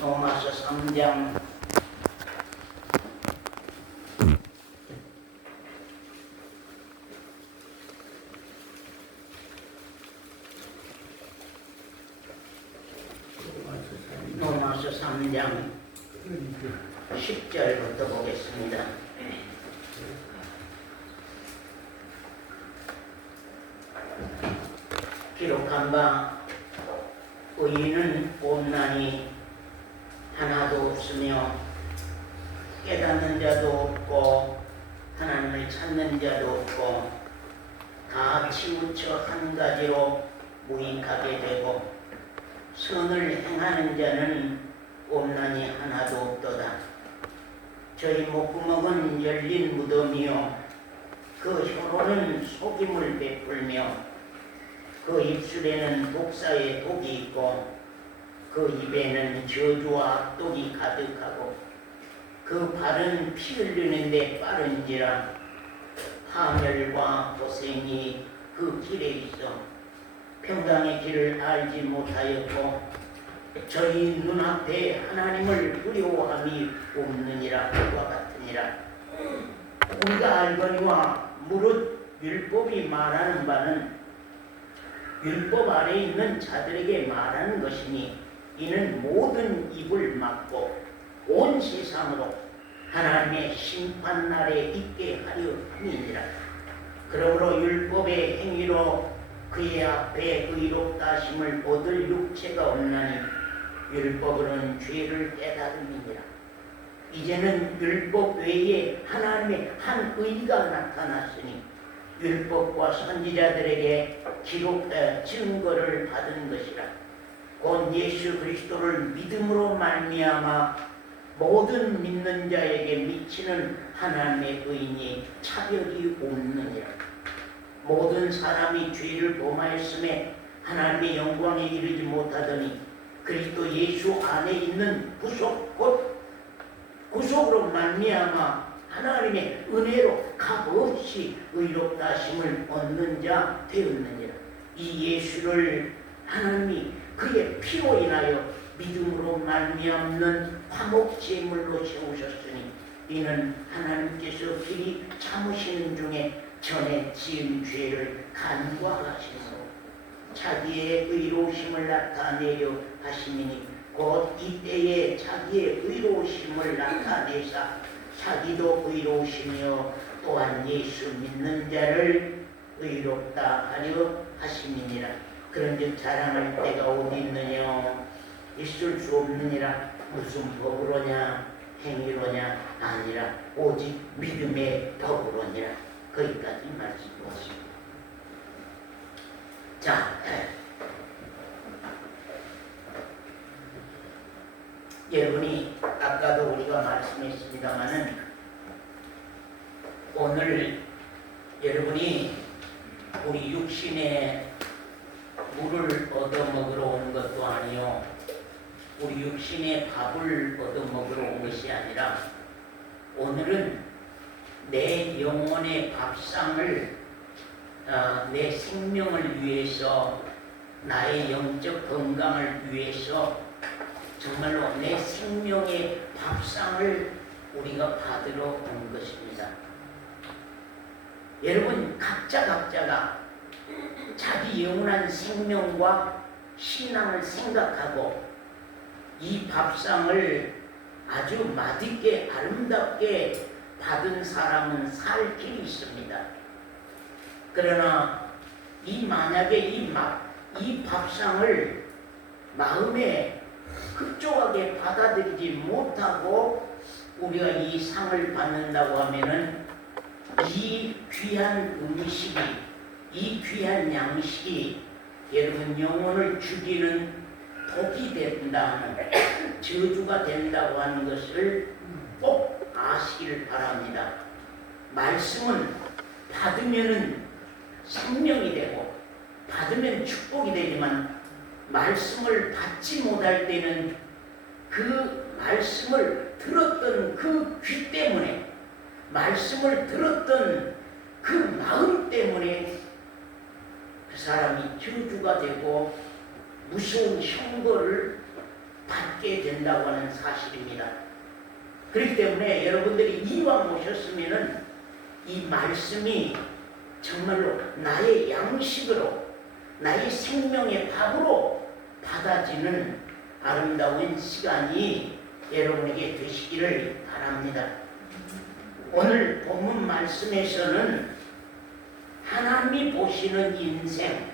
로마서 3장 로마서 3장 10절부터 보겠습니다. 기록한 바 의인은 없나니 하나도 없으며 깨닫는 자도 없고 하나님을 찾는 자도 없고 다 치우쳐 한 가지로 무익하게 되고 선을 행하는 자는 없나니 하나도 없도다. 저희 목구멍은 열린 무덤이요 그 혀로는 속임을 베풀며 그 입술에는 독사의 독이 있고 그 입에는 저주와 악독이 가득하고 그 발은 피 흘리는데 빠른지라 파멸과 고생이 그 길에 있어 평강의 길을 알지 못하였고 저희 눈앞에 하나님을 두려워함이 없느니라. 그와 같으니라. 우리가 알거니와 무릇 율법이 말하는 바는 율법 아래 있는 자들에게 말하는 것이니 이는 모든 입을 막고 온 세상으로 하나님의 심판날에 있게 하려 함이니라. 그러므로 율법의 행위로 그의 앞에 의롭다 하심을 얻을 육체가 없나니 율법으로는 죄를 깨달음이니라. 이제는 율법 외에 하나님의 한 의가 나타났으니 율법과 선지자들에게 기록되어 증거를 받은 것이라. 곧 예수 그리스도를 믿음으로 말미암아 모든 믿는 자에게 미치는 하나님의 의인이 차별이 없느니라. 모든 사람이 죄를 범하였음에 하나님의 영광에 이르지 못하더니 그리스도 예수 안에 있는 구속으로 말미암아 하나님의 은혜로 값없이 의롭다 하심을 얻는 자 되었느니라. 이 예수를 하나님이 그의 피로 인하여 믿음으로 말미암는 화목 제물로 세우셨으니 이는 하나님께서 길이 참으시는 중에 전에 지은 죄를 간과하심으로 자기의 의로우심을 나타내려 하심이니 곧 이때에 자기의 의로우심을 나타내사 자기도 의로우시며 또한 예수 믿는 자를 의롭다 하려 하심이니라. 그런즉 자랑할 때가 어디 있느냐? 있을 수 없느니라. 무슨 법으로냐 행위로냐 아니라 오직 믿음의 법으로니라. 거기까지 말씀드렸습니다. 자, 여러분이 아까도 우리가 말씀했습니다마는 오늘 여러분이 우리 육신에 물을 얻어먹으러 온 것도 아니요 우리 육신에 밥을 얻어먹으러 온 것이 아니라 오늘은 내 영혼의 밥상을 내 생명을 위해서 나의 영적 건강을 위해서 정말로 내 생명의 밥상을 우리가 받으러 온 것입니다. 여러분 각자가 자기 영원한 생명과 신앙을 생각하고 이 밥상을 아주 맛있게 아름답게 받은 사람은 살 길이 있습니다. 그러나 만약에 이 밥상을 마음에 급조하게 받아들이지 못하고 우리가 이 상을 받는다고 하면은 이 귀한 음식이 이 귀한 양식이 여러분 영혼을 죽이는 독이 된다는 저주가 된다고 하는 것을 꼭 아시길 바랍니다. 말씀은 받으면은 생명이 되고 받으면 축복이 되지만 말씀을 받지 못할 때는 그 말씀을 들었던 그 귀 때문에 말씀을 들었던 그 마음 때문에 그 사람이 저주가 되고 무서운 형벌을 받게 된다고 하는 사실입니다. 그렇기 때문에 여러분들이 이왕 오셨으면은 이 말씀이 정말로 나의 양식으로, 나의 생명의 밥으로 받아지는 아름다운 시간이 여러분에게 되시기를 바랍니다. 오늘 본문 말씀에서는 하나님이 보시는 인생,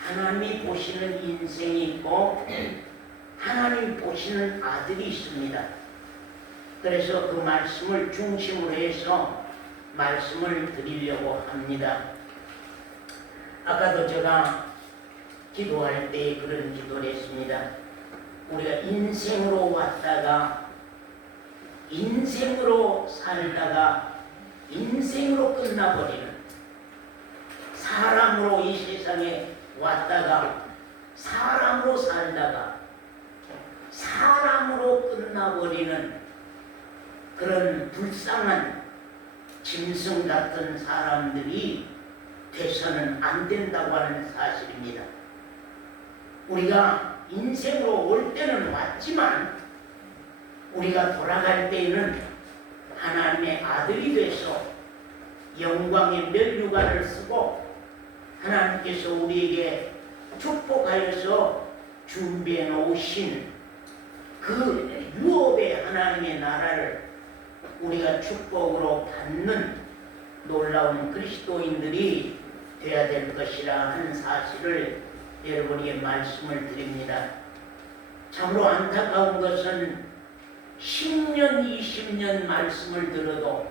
하나님이 보시는 인생이 있고 하나님이 보시는 아들이 있습니다. 그래서 그 말씀을 중심으로 해서 말씀을 드리려고 합니다. 아까도 제가 기도할 때 그런 기도를 했습니다. 우리가 인생으로 왔다가 인생으로 살다가 인생으로 끝나버리는, 사람으로 이 세상에 왔다가 사람으로 살다가 사람으로 끝나버리는 그런 불쌍한 짐승 같은 사람들이 돼서는 안 된다고 하는 사실입니다. 우리가 인생으로 올 때는 왔지만 우리가 돌아갈 때에는 하나님의 아들이 돼서 영광의 면류관을 쓰고 하나님께서 우리에게 축복하여서 준비해 놓으신 그 유업의 하나님의 나라를 우리가 축복으로 받는 놀라운 그리스도인들이 되어야 될 것이라 하는 사실을 여러분에게 말씀을 드립니다. 참으로 안타까운 것은 10년, 20년 말씀을 들어도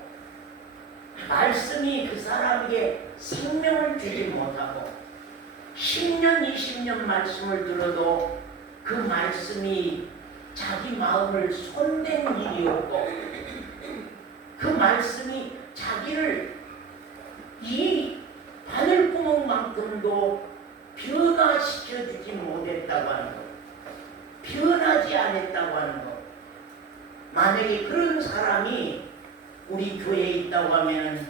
말씀이 그 사람에게 생명을 주지 못하고 10년, 20년 말씀을 들어도 그 말씀이 자기 마음을 손댄 일이 없고 그 말씀이 자기를 이 바늘구멍만큼도 변화시켜주지 못했다고 하는 것, 변하지 않았다고 하는 것. 만약에 그런 사람이 우리 교회에 있다고 하면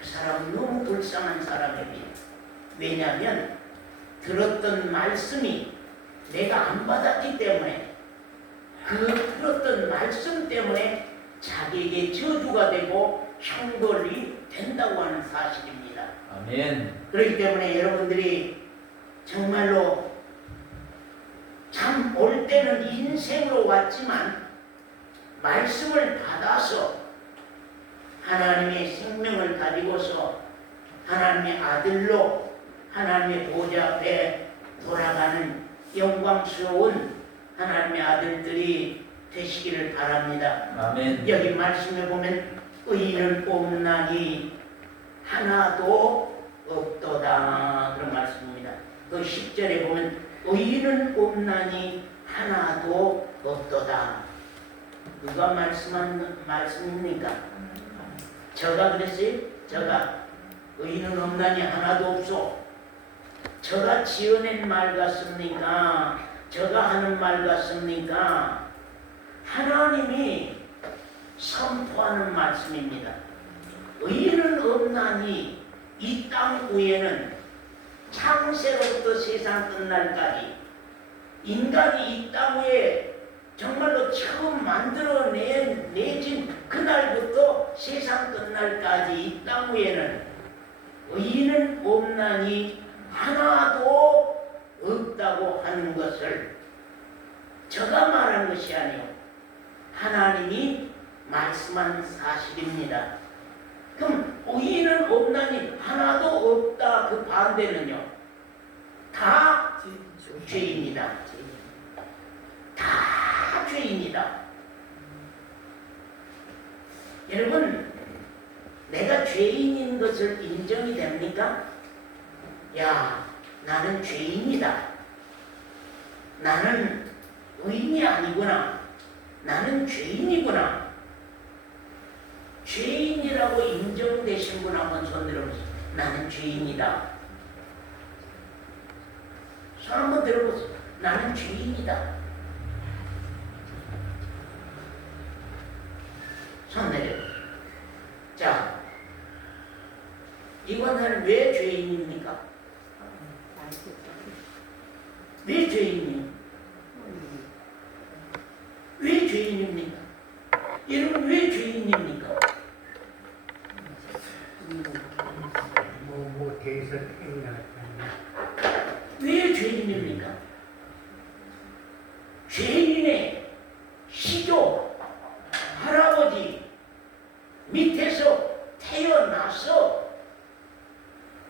그 사람은 너무 불쌍한 사람입니다. 왜냐하면 들었던 말씀이 내가 안 받았기 때문에 그 들었던 말씀 때문에 자기에게 저주가 되고 형벌이 된다고 하는 사실입니다. 아멘. 그렇기 때문에 여러분들이 정말로 참 올 때는 인생으로 왔지만 말씀을 받아서 하나님의 생명을 가지고서 하나님의 아들로 하나님의 보좌 앞에 돌아가는 영광스러운 하나님의 아들들이 되시기를 바랍니다. 아멘. 여기 말씀에 보면 의인은 없나니 하나도 없도다 그런 말씀입니다. 그 10절에 보면 의인은 없나니 하나도 없도다. 누가 말씀한 말씀입니까? 저가 그랬어요? 저가 의인은 없나니 하나도 없소. 저가 지어낸 말 같습니까? 저가 하는 말 같습니까? 하나님이 선포하는 말씀입니다. 의인은 없나니 이 땅 위에는 창세로부터 세상 끝날까지 인간이 이 땅 위에 정말로 처음 만들어내진 그날부터 세상 끝날까지 이 땅 위에는 의인은 없나니 하나도 없다고 하는 것을 제가 말한 것이 아니요 하나님이 말씀한 사실입니다. 그럼 의인은 없나니 하나도 없다 그 반대는요 다 죄입니다. 다 죄입니다. 여러분 내가 죄인인 것을 인정이 됩니까? 야 나는 죄인이다. 나는 의인이 아니구나. 나는 죄인이구나. 죄인이라고 인정되신 분 한번 손 들어보세요. 나는 죄인이다. 손 한번 들어보세요. 나는 죄인이다. 손 내려. 자, 이거는 왜 죄인입니까? 왜 죄인이에요? 죄인의 시조 할아버지 밑에서 태어나서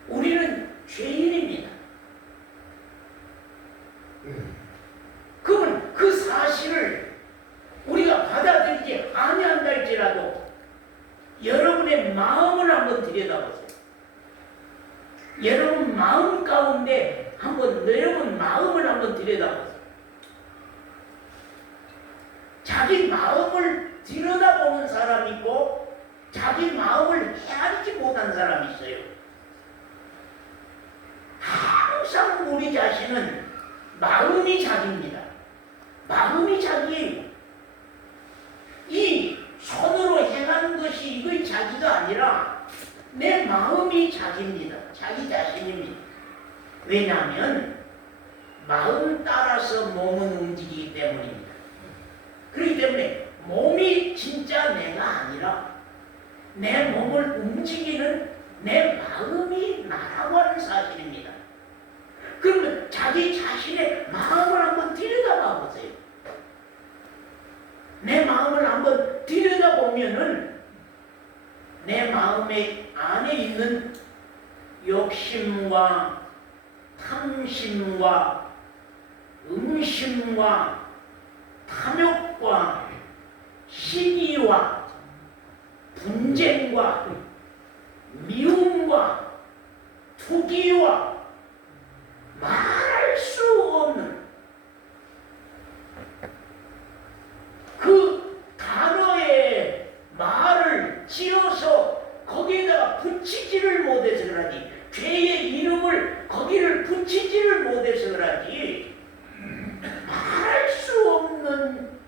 우리는 죄인입니다. 그러면 그 사실을 우리가 받아들이지 아니한다 할지라도 여러분의 마음을 한번 들여다보세요. 여러분 마음 가운데 여러분 마음을 한번 들여다보세요. 자기 마음을 들여다보는 사람이 있고 자기 마음을 헤아리지 못한 사람이 있어요. 항상 우리 자신은 마음이 자기입니다. 마음이 자기예요. 이 손으로 행한 것이 이거 자기가 아니라 내 마음이 자기입니다. 자기 자신입니다. 왜냐하면 마음 따라서 몸은 움직이기 때문입니다. 그렇기 때문에 몸이 진짜 내가 아니라 내 몸을 움직이는 내 마음이 나라고 하는 사실입니다. 그러면 자기 자신의 마음을 한번 들여다봐 보세요. 내 마음을 한번 들여다보면은 내 마음의 안에 있는 욕심과 탐심과 음심과 탐욕과 시기와 분쟁과 미움과 투기와 말할 수 없는 그 단어의 말을 지어서 거기에다가 붙이지를 못해서 그러지, 죄의 이름을 거기를 붙이지를 못해서 그러지, 말할 수 없는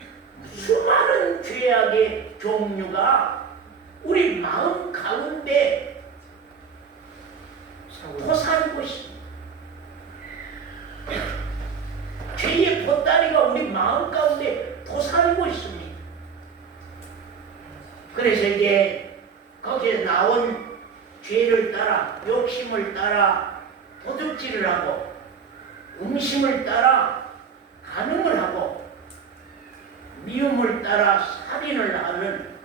수많은 죄악의 종류가 우리 마음 가운데 토사리고 있습니다. 죄의 보따리가 우리 마음 가운데 토사리고 있습니다. 그래서 이제 거기에 나온 죄를 따라 욕심을 따라 도둑질을 하고 음심을 따라 간음을 하고 미움을 따라 살인을 하는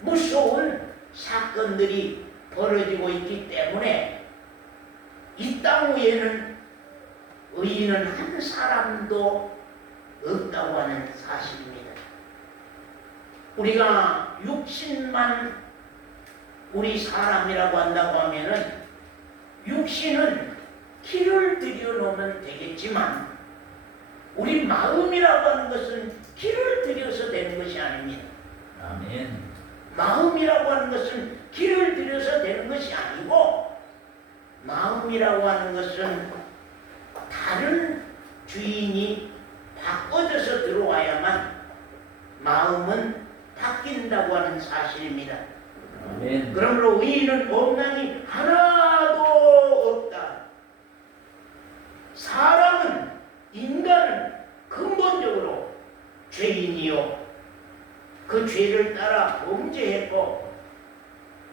무서운 사건들이 벌어지고 있기 때문에 이 땅 위에는 의인은 한 사람도 없다고 하는 사실입니다. 우리가 60만 우리 사람이라고 한다고 하면은 육신은 기를 들여놓으면 되겠지만 우리 마음이라고 하는 것은 기를 들여서 되는 것이 아닙니다. 아멘. 마음이라고 하는 것은 기를 들여서 되는 것이 아니고 마음이라고 하는 것은 다른 주인이 바꿔져서 들어와야만 마음은 바뀐다고 하는 사실입니다. 아멘. 그러므로 의인은 없나니 하나도 없다. 사람은, 인간은 근본적으로 죄인이요 그 죄를 따라 범죄했고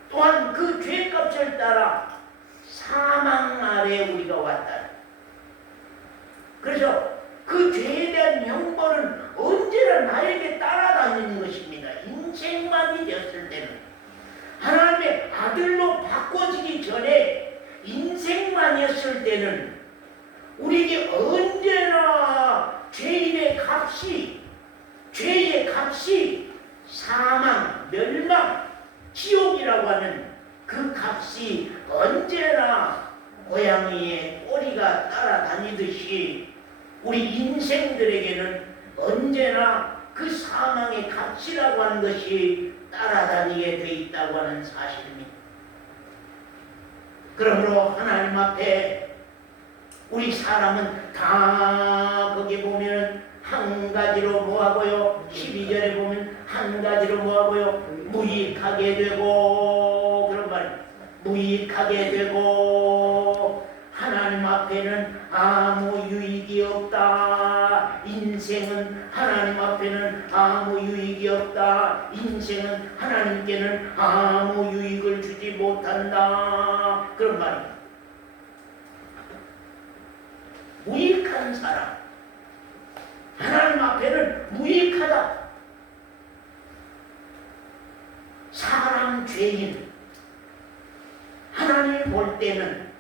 또한 그 죄값을 따라 사망 아래 우리가 왔다. 그래서 그 죄에 대한 형벌은 언제나 나에게 따라다니는 것입니다. 인생만이 되었을 때는, 하나님의 아들로 바꿔지기 전에 인생만이었을 때는 우리에게 언제나 죄의 값이 사망, 멸망, 지옥이라고 하는 그 값이 언제나 고양이의 꼬리가 따라다니듯이 우리 인생들에게는 언제나 그 사망의 값이라고 하는 것이 따라다니게 돼 있다고 하는 사실입니다. 그러므로 하나님 앞에 우리 사람은 다 거기 보면 한 가지로 뭐하고요? 12절에 보면 한 가지로 뭐하고요? 무익하게 되고, 그런 말, 무익하게 되고 하나님 앞에는 아무 유익이 없다. 인생은 하나님 앞에는 아무 유익이 없다. 인생은 하나님께는 아무 유익을 주지 못한다. 그런 말입니다. 무익한 사람, 하나님 앞에 무익하다. 사람 죄인 하나님 볼 때는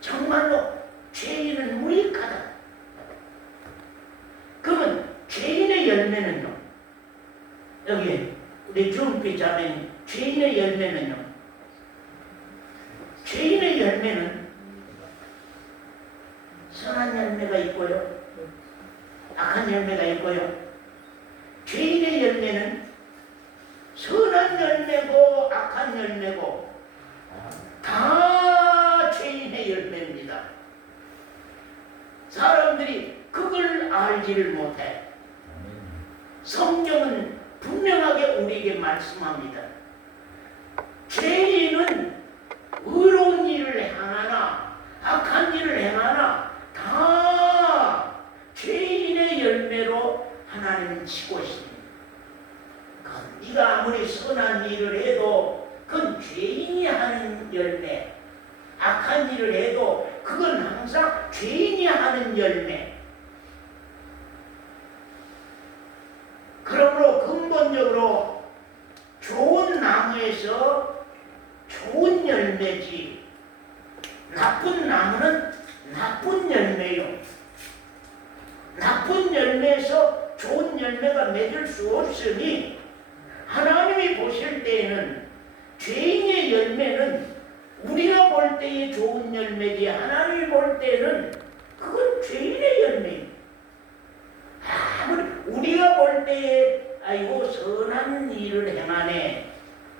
정말로 죄인은 무익하다. 그러면 죄인의 열매는요, 여기 우리 주은빛 자매님, 죄인의 열매는요, 죄인의 열매는 선한 열매가 있고요, 악한 열매가 있고요. 죄인의 열매는 선한 열매고 악한 열매고 다 죄인의 열매입니다. 사람들이 그걸 알지를 못해. 성경은 분명하게 우리에게 말씀합니다. 죄인은 의로운 일을 행하나 악한 일을 행하나 다 죄인의 열매로 하나님은 치고 있습니다. 네가 아무리 선한 일을 해도 그건 죄인이 하는 열매, 악한 일을 해도 그건 항상 죄인이 하는 열매. 그러므로 근본적으로 좋은 나무에서 좋은 열매지, 나쁜 나무는 나쁜 열매요. 나쁜 열매에서 좋은 열매가 맺을 수 없으니 하나님이 보실 때에는 죄인의 열매는 우리가 볼 때의 좋은 열매지, 하나님이 볼 때는 그건 죄인의 열매입니다. 아무리 우리가 볼 때에 아이고 선한 일을 행하네,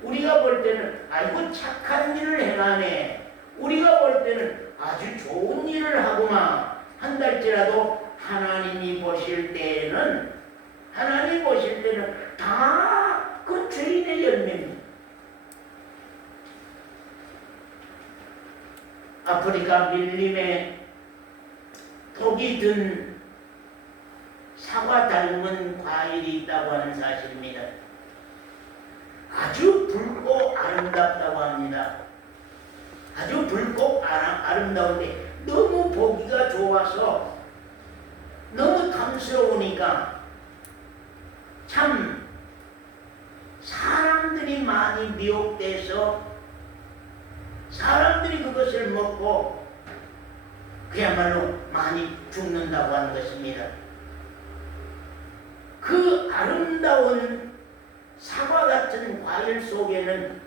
우리가 볼 때는 아이고 착한 일을 행하네, 우리가 볼 때는 아주 좋은 일을 하구만 한달지라도 하나님이 보실 때는 다 그 죄인의 열매입니다. 아프리카 밀림에 독이 든 사과 닮은 과일이 있다고 하는 사실입니다. 아주 붉고 아름답다고 합니다. 아주 붉고 아름다운데 너무 보기가 좋아서 너무 탐스러우니까 참 사람들이 많이 미혹돼서 사람들이 그것을 먹고 그야말로 많이 죽는다고 하는 것입니다. 그 아름다운 사과 같은 과일 속에는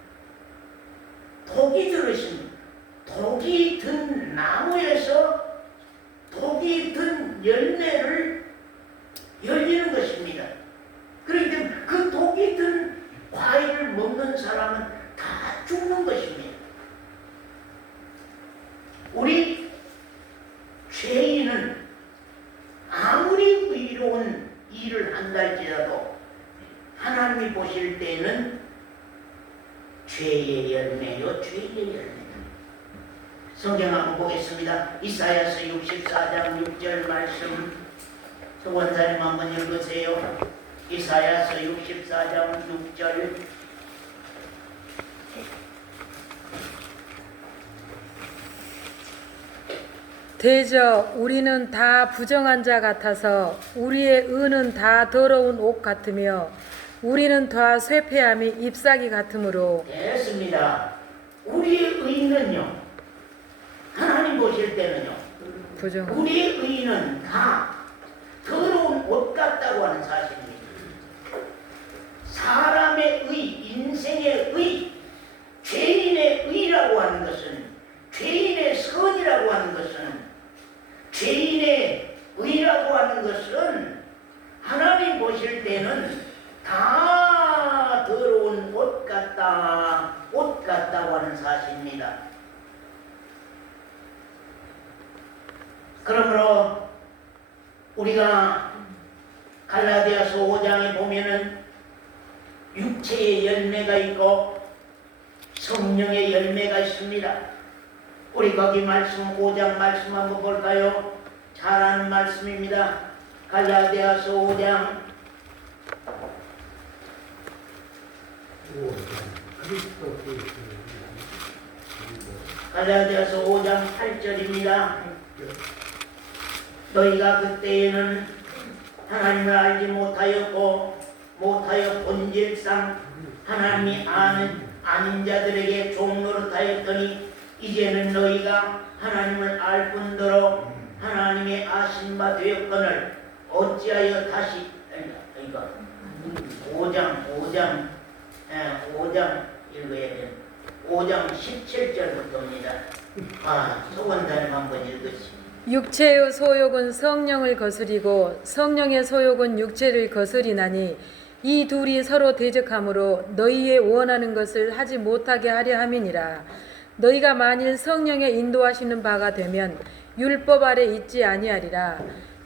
독이 들어있습니다. 독이 든 나무에서 독이 든 열매를 열리는 것입니다. 그렇기 때문에 그 독이 든 과일을 먹는 사람은 다 죽는 것입니다. 우리 죄인은 아무리 의로운 일을 한다 할지라도 하나님이 보실 때는 죄의 열매요, 죄의 열매. 성경 한번 보겠습니다. 이사야서 64장 6절 말씀 원사님 한번 읽으세요. 이사야서 64장 6절. 대저 우리는 다 부정한 자 같아서 우리의 의는 다 더러운 옷 같으며 우리는 다 쇠폐함이 잎사귀 같으므로. 됐습니다. 우리의 의는요, 하나님 보실 때는요, 부정한. 우리의 의는 다 더러운 옷 같다고 하는 사실입니다. 사람의 의, 인생의 의, 죄인의 의라고 하는 것은, 죄인의 선이라고 하는 것은, 죄인의 의라고 하는 것은 하나님 보실 때는 다 더러운 옷 같다고 하는 사실입니다. 그러므로 우리가 갈라디아서 5장에 보면은 육체의 열매가 있고 성령의 열매가 있습니다. 우리 거기 말씀 5장 말씀 한번 볼까요? 잘 아는 말씀입니다. 갈라디아서 5장 갈라디아서 5장 8절입니다. 너희가 그때에는 하나님을 알지 못하였고 못하여 본질상 하나님이 아닌 자들에게 종노릇하였더니 이제는 너희가 하나님을 알 뿐더러 하나님의 아신 바 되었거늘 어찌하여 다시 그러니까 5장 읽어야 돼. 5장 17절부터입니다. 소원단을 한번 읽으시죠. 육체의 소욕은 성령을 거스리고 성령의 소욕은 육체를 거스리나니 이 둘이 서로 대적하므로 너희의 원하는 것을 하지 못하게 하려 함이니라. 너희가 만일 성령의 인도하시는 바가 되면 율법 아래 있지 아니하리라.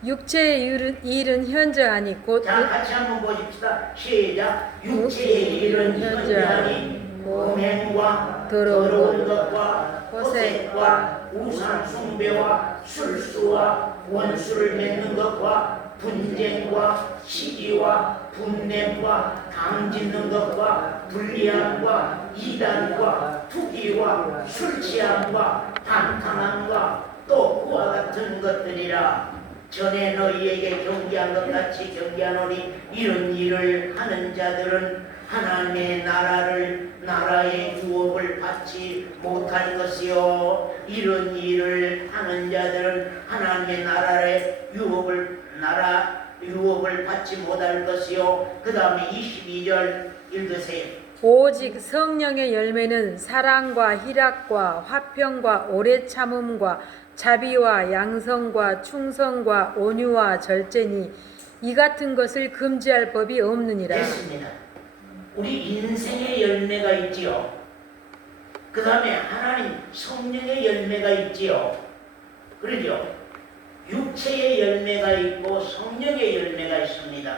육체의 일은 현저하니 곧 자, 같이 한번 보십시다. 시작. 육체의 일은 현저하니 음행과 더러운 것과 호색과 우상 숭배와 술수와 원수를 맺는 것과 분쟁과 시기와 분냄과 강짓는 것과 불리함과 이단과 투기와 술취함과 방탕함과 또 그와 같은 것들이라. 전에 너희에게 경계한 것 같이 경계하노니 이런 일을 하는 자들은 하나님의 나라의 유업을 받지 못할 것이요 이런 일을 하는 자들은 하나님의 나라의 유업을 받지 못할 것이요. 그 다음에 22절 읽으세요. 오직 성령의 열매는 사랑과 희락과 화평과 오래 참음과 자비와 양성과 충성과 온유와 절제니 이 같은 것을 금지할 법이 없느니라. 됐습니다. 우리 인생의 열매가 있지요. 그 다음에 하나님 성령의 열매가 있지요. 그러죠? 육체의 열매가 있고 성령의 열매가 있습니다.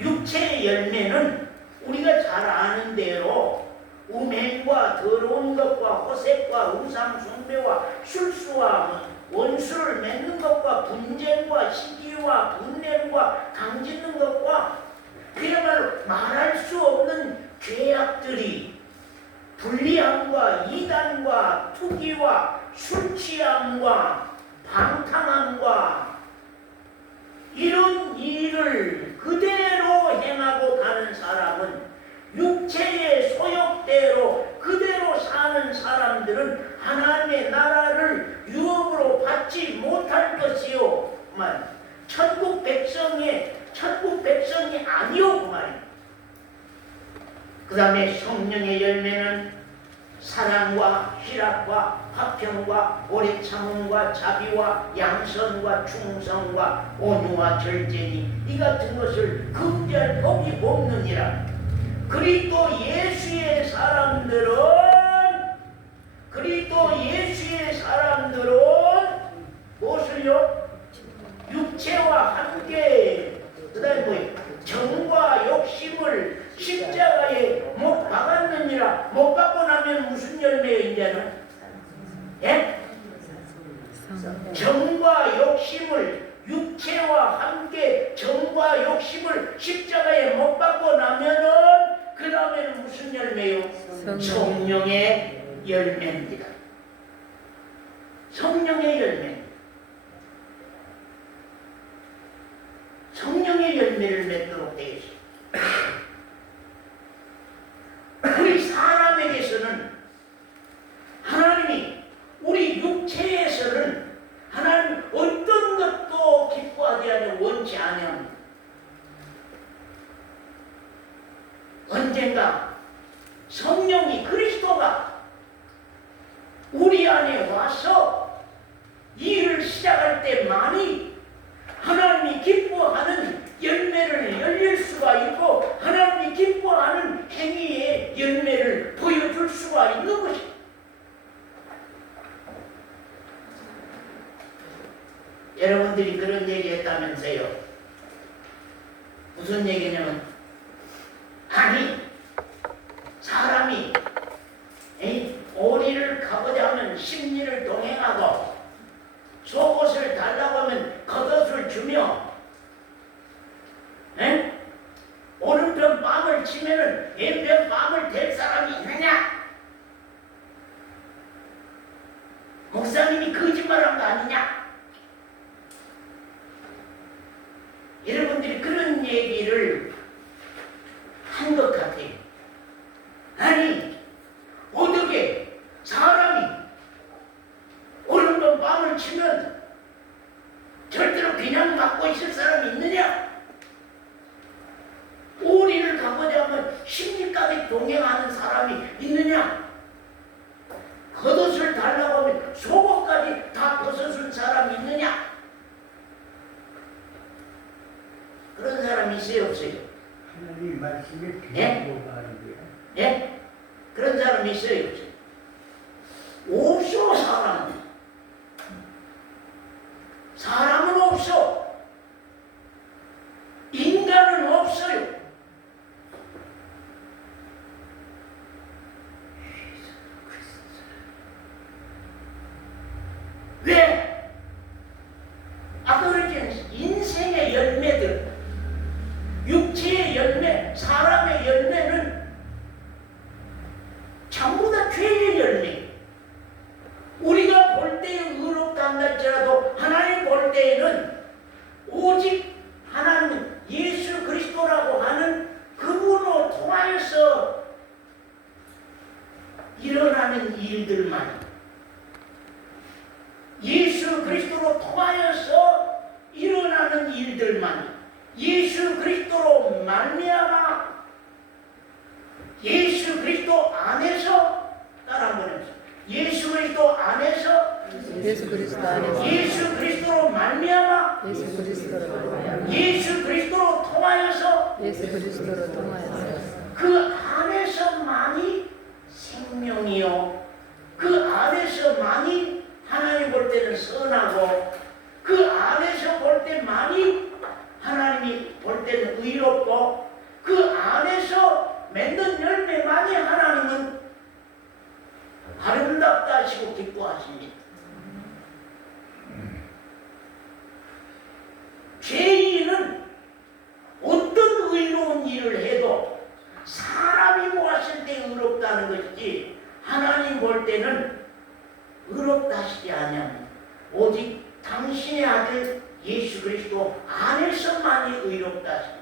육체의 열매는 우리가 잘 아는 대로 음행과 더러운 것과 호색과 우상 숭배와 술수와 원수를 맺는 것과 분쟁과 시기와 분냄과 강짓는 것과 그야말로 말할 수 없는 죄악들이 불리함과 이단과 투기와 술취함과 방탕함과 이런 일을 그대로 행하고 가는 사람은 육체의 소욕대로 그대로 사는 사람들은 하나님의 나라를 유업으로 받지 못할 것이요. 천국 백성이 아니요. 그 말이에요. 그 다음에 성령의 열매는 사랑과 희락과 화평과 오래 참음과 자비와 양선과 충성과 온유와 절제니 이 같은 것을 금지할 법이 없느니라. 그리스도 예수의 사람들은 무엇을요? 육체와 함께 그 다음에 뭐예요? 정과 욕심을 십자가에 못 박았느니라. 못 박고 나면 무슨 열매예요? 이제는 예? 정과 욕심을 육체와 함께 정과 욕심을 십자가에 못 박고 나면은 그 다음에는 무슨 열매요? 성령의 열매입니다. 성령의 열매. 성령의 열매를 맺도록 되어 있습니다. 우리 사람에게서는 하나님이 우리 육체에서는 하나님 어떤 것도 기뻐하지 않으며 원치 않으며 언젠가 성령이 그리스도가 우리 안에 와서 일을 시작할 때만이 하나님이 기뻐하는 열매를 열릴 수가 있고 하나님이 기뻐하는 행위의 열매를 보여줄 수가 있는 것입니다. 여러분들이 그런 얘기 했다면서요. 무슨 얘기냐면 아니 사람이 오리를 가고자 하면 십리를 동행하고 속옷을 달라고 하면 겉옷을 주며 오른편 뺨을 치면은 왼편 뺨을 댈 사람이 있느냐? 목사님이 거짓말한 거 아니냐? 여러분들이 그런 얘기를 한 것 같아요. 아니, 어떻게 사람이 오른밤 밤을 치면 절대로 그냥 맞고 있을 사람이 있느냐? 오리를 가고자 하면 십리까지 동행하는 사람이 있느냐? 겉옷을 달라고 하면 속옷까지 다 벗어준 사람이 있느냐? 그런 사람이 있어요, 없어요? 하나님 말씀에 예? 비교가 아니고요. 예? 그런 사람이 있어요, 없어요? 없어, 사람은. 사람은 없어. 인간은 없어요. 왜? 아까 그랬잖아요. 인생의 열매들, 육체의 열매, 사람의 열매는 전부 다 죄의 열매. 우리가 볼 때에 의롭다 한다 할지라도 하나님 볼 때에는 오직 하나님 예수 그리스도라고 하는 그분으로 통하여서 일어나는 일들만, 예수 그리스도로 통하여서 일어나는 일들만, 예수 그리스도로 말미암아 예수 그리스도 안에서, 따라 한번 해보세요. 예수 그리스도 안에서, 예수 그리스도 안에서 예수 그리스도로 말미암아 예수 그리스도로 말미암아 예수 그리스도로 통하여서 예수 그리스도로 통하여서 그 안에서만이 생명이요, 그 안에서만이 하나님 볼 때는 선하고, 그 안에서 볼 때만이 하나님이 볼 때는 의롭고, 그 안에서 맺는 열매만이 하나님은 아름답다 하시고 기뻐하십니다. 죄인은 어떤 의로운 일을 해도 사람이 보았을 때 의롭다는 것이지 하나님 볼 때는 의롭다 하시지 아니하니 오직 당신의 아들 예수 그리스도 안에서만이 의롭다 하십니다.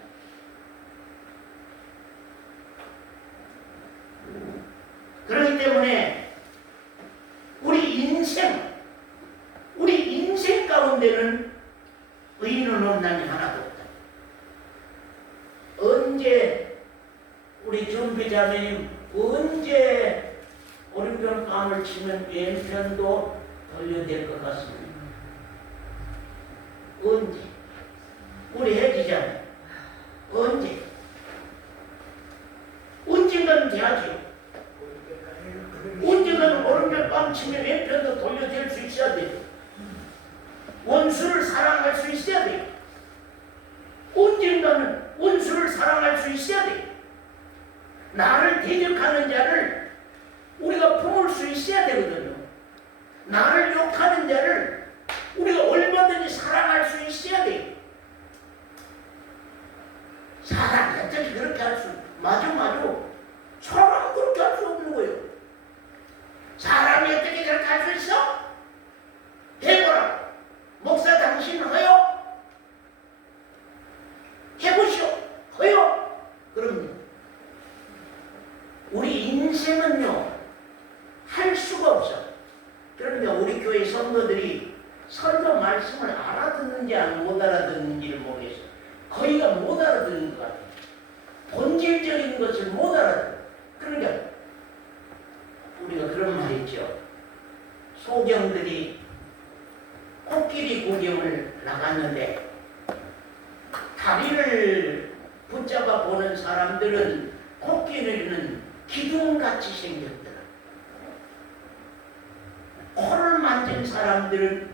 그렇기 때문에 우리 인생 가운데는 의인은 없나니 하나도 없다. 언제 우리 준비자매님 언제 오른편 밤을 치면 왼편도 돌려댈 것 같습니다. 언제? 우리 혜지자매 언제? 언젠가는 돼야죠. 언젠가는 오른편 밤 치면 왼편도 돌려댈 수 있어야 돼요. 원수를 사랑할 수 있어야 돼요. 언젠가는 원수를 사랑할 수 있어야 돼요. 나를 대적하는 자를 우리가 품을 수 있어야 되거든요. 나를 욕하는 자를 우리가 얼마든지 사랑할 수 있어야 돼요. 사람이 어떻게 그렇게 할 수, 맞아. 사람은 그렇게 할 수 없는 거예요. 사람이 어떻게 그렇게 할 수 있어? 해보라. 목사 당신 허요? 해보시오. 허요? 그럼요. 우리 인생은요, 할 수가 없어. 그러니까 우리 교회 성도들이 설교 말씀을 알아듣는지 못 알아듣는지를 모르겠어. 거의가 못 알아듣는 것 같아요. 본질적인 것을 못 알아듣는. 그러니까 우리가 그런 말 있죠. 소경들이 코끼리 구경을 나갔는데 다리를 붙잡아 보는 사람들은 코끼리는 기둥같이 생겼더라. 코를 만진 사람들은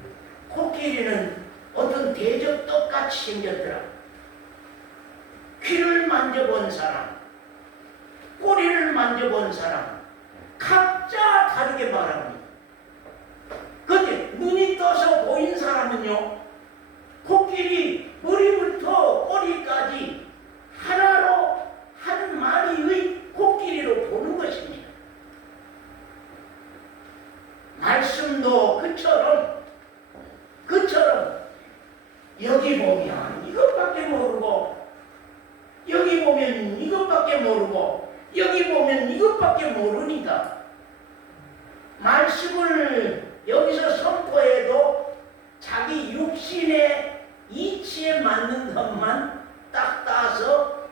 코끼리는 어떤 대접떡같이 생겼더라. 귀를 만져본 사람, 꼬리를 만져본 사람, 각자 다르게 말합니다. 그런데 눈이 떠서 보인 사람은요, 코끼리 머리부터 꼬리까지 하나로 한 마리의 코끼리로 보는 것입니다. 말씀도 그처럼 여기 보면 이것밖에 모르고 여기 보면 이것밖에 모르고 여기 보면 이것밖에 모르니까 말씀을 여기서 선포해도 자기 육신의 이치에 맞는 것만 딱 따서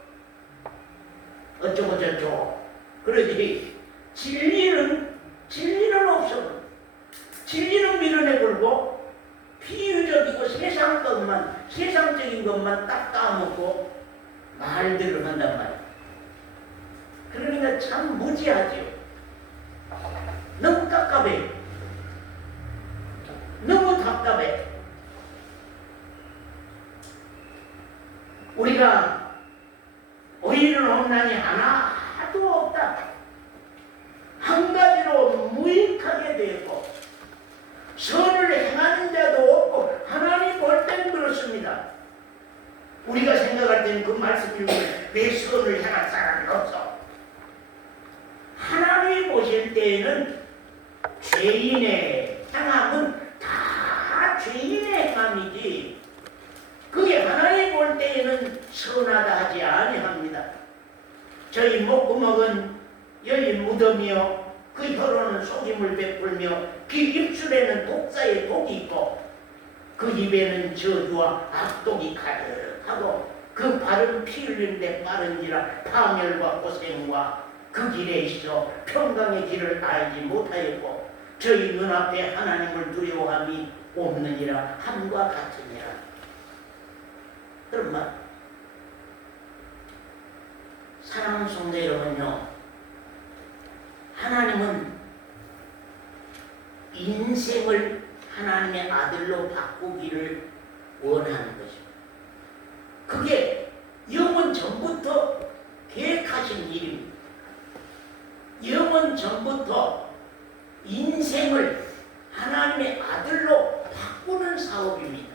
어쩌고 저쩌고 그러지 진리는 없어. 진리는 밀어내버리고 비유적이고 세상적인 것만 딱 따먹고 말들을 한단 말이야. 그러니까 참 무지하죠. 너무 깝깝해. 너무 답답해. 우리가 의인은 없나니 하나도 없다. 한 가지로 무익하게 되고 선을 행하는 자도 없고 하나님 볼 땐 그렇습니다. 우리가 생각할 때는 그 말씀 중에 왜 선을 행할 사람이 없어? 하나님이 보실 때에는 죄인의 행함은 다 죄인의 행함이지 그게 하나님 볼 때에는 선하다 하지 아니합니다. 저희 목구멍은 열린 무덤이요 그 혀로는 속임을 베풀며 그 입술에는 독사의 독이 있고 그 입에는 저주와 악독이 가득하고 그 발은 피 흘리는데 빠른지라 파멸과 고생과 그 길에 있어 평강의 길을 알지 못하였고 저희 눈앞에 하나님을 두려워함이 없느니라 함과 같으니라. 그런 말. 사랑하는 성도 여러분요, 하나님은 인생을 하나님의 아들로 바꾸기를 원하는 것입니다. 그게 영원 전부터 계획하신 일입니다. 영원 전부터 인생을 하나님의 아들로 바꾸는 사업입니다.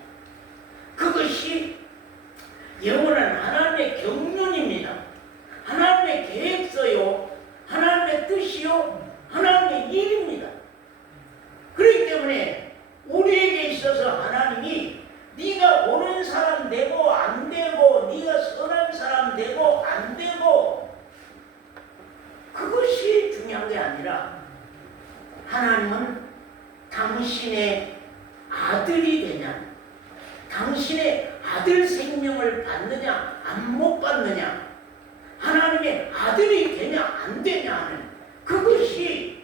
그것이 영원한 하나님의 경륜입니다. 하나님의 계획서요, 하나님의 뜻이요, 하나님의 일입니다. 그렇기 때문에 우리에게 있어서 하나님이 네가 옳은 사람 되고 안 되고 네가 선한 사람 되고 안 되고 그것이 중요한 게 아니라 하나님은 당신의 아들이 되냐, 당신의 아들 생명을 받느냐 안 못 받느냐, 하나님의 아들이 되냐 안 되냐 하는 그것이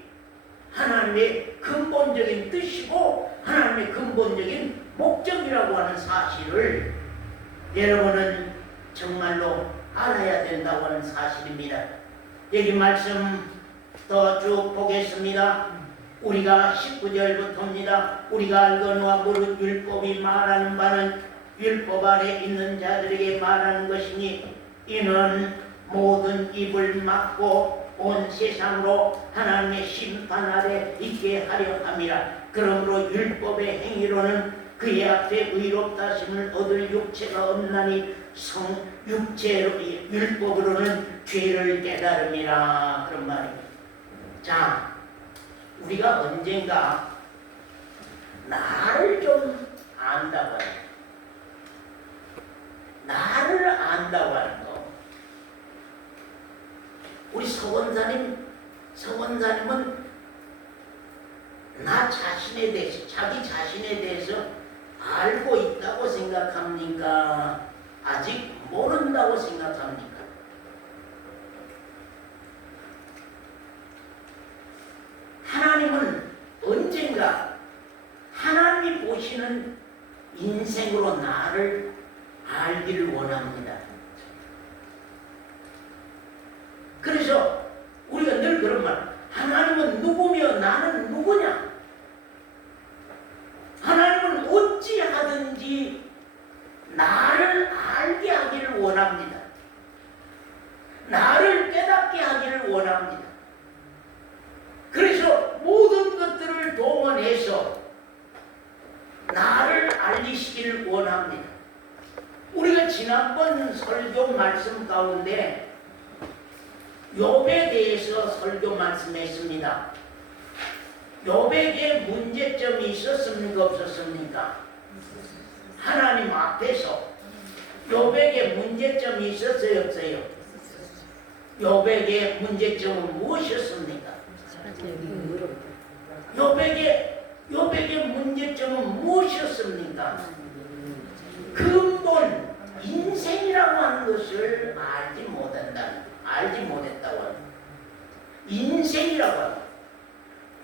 하나님의 근본적인 뜻이고 하나님의 근본적인 목적이라고 하는 사실을 여러분은 정말로 알아야 된다고 하는 사실입니다. 여기 말씀 더 쭉 보겠습니다. 우리가 19절부터입니다. 우리가 알거니와 무릇 율법이 말하는 바는 율법 아래 있는 자들에게 말하는 것이니 이는 모든 입을 막고 온 세상으로 하나님의 심판 아래 있게 하려 함이라. 그러므로 율법의 행위로는 그의 앞에 의롭다심을 얻을 육체가 없나니 육체로 율법으로는 죄를 깨달음이라. 그런 말입니다. 자, 우리가 언젠가 나를 좀 안다고 하는 거, 나를 안다고 하는 거. 우리 서원사님은 나 자신에 대해서, 자기 자신에 대해서 알고 있다고 생각합니까? 아직 모른다고 생각합니까? 하나님은 언젠가 하나님이 보시는 인생으로 나를 알기를 원합니다. 그래서 우리가 늘 그런 말, 하나님은 누구며 나는 누구냐? 하나님은 어찌하든지 나를 알게 하기를 원합니다. 나를 깨닫게 하기를 원합니다. 그래서 모든 것들을 동원해서 나를 알리시기를 원합니다. 우리가 지난번 설교 말씀 가운데 욥에 대해서 설교 말씀했습니다. 욥에게 문제점이 있었습니까? 없었습니까? 하나님 앞에서 욥에게 문제점이 있었어요, 없어요? 욥에게 문제점은 무엇이었습니까? 욥에게 문제점은 무엇이었습니까? 근본 인생이라고 하는 것을 알지 못했다고 합니다. 인생이라고 합니다.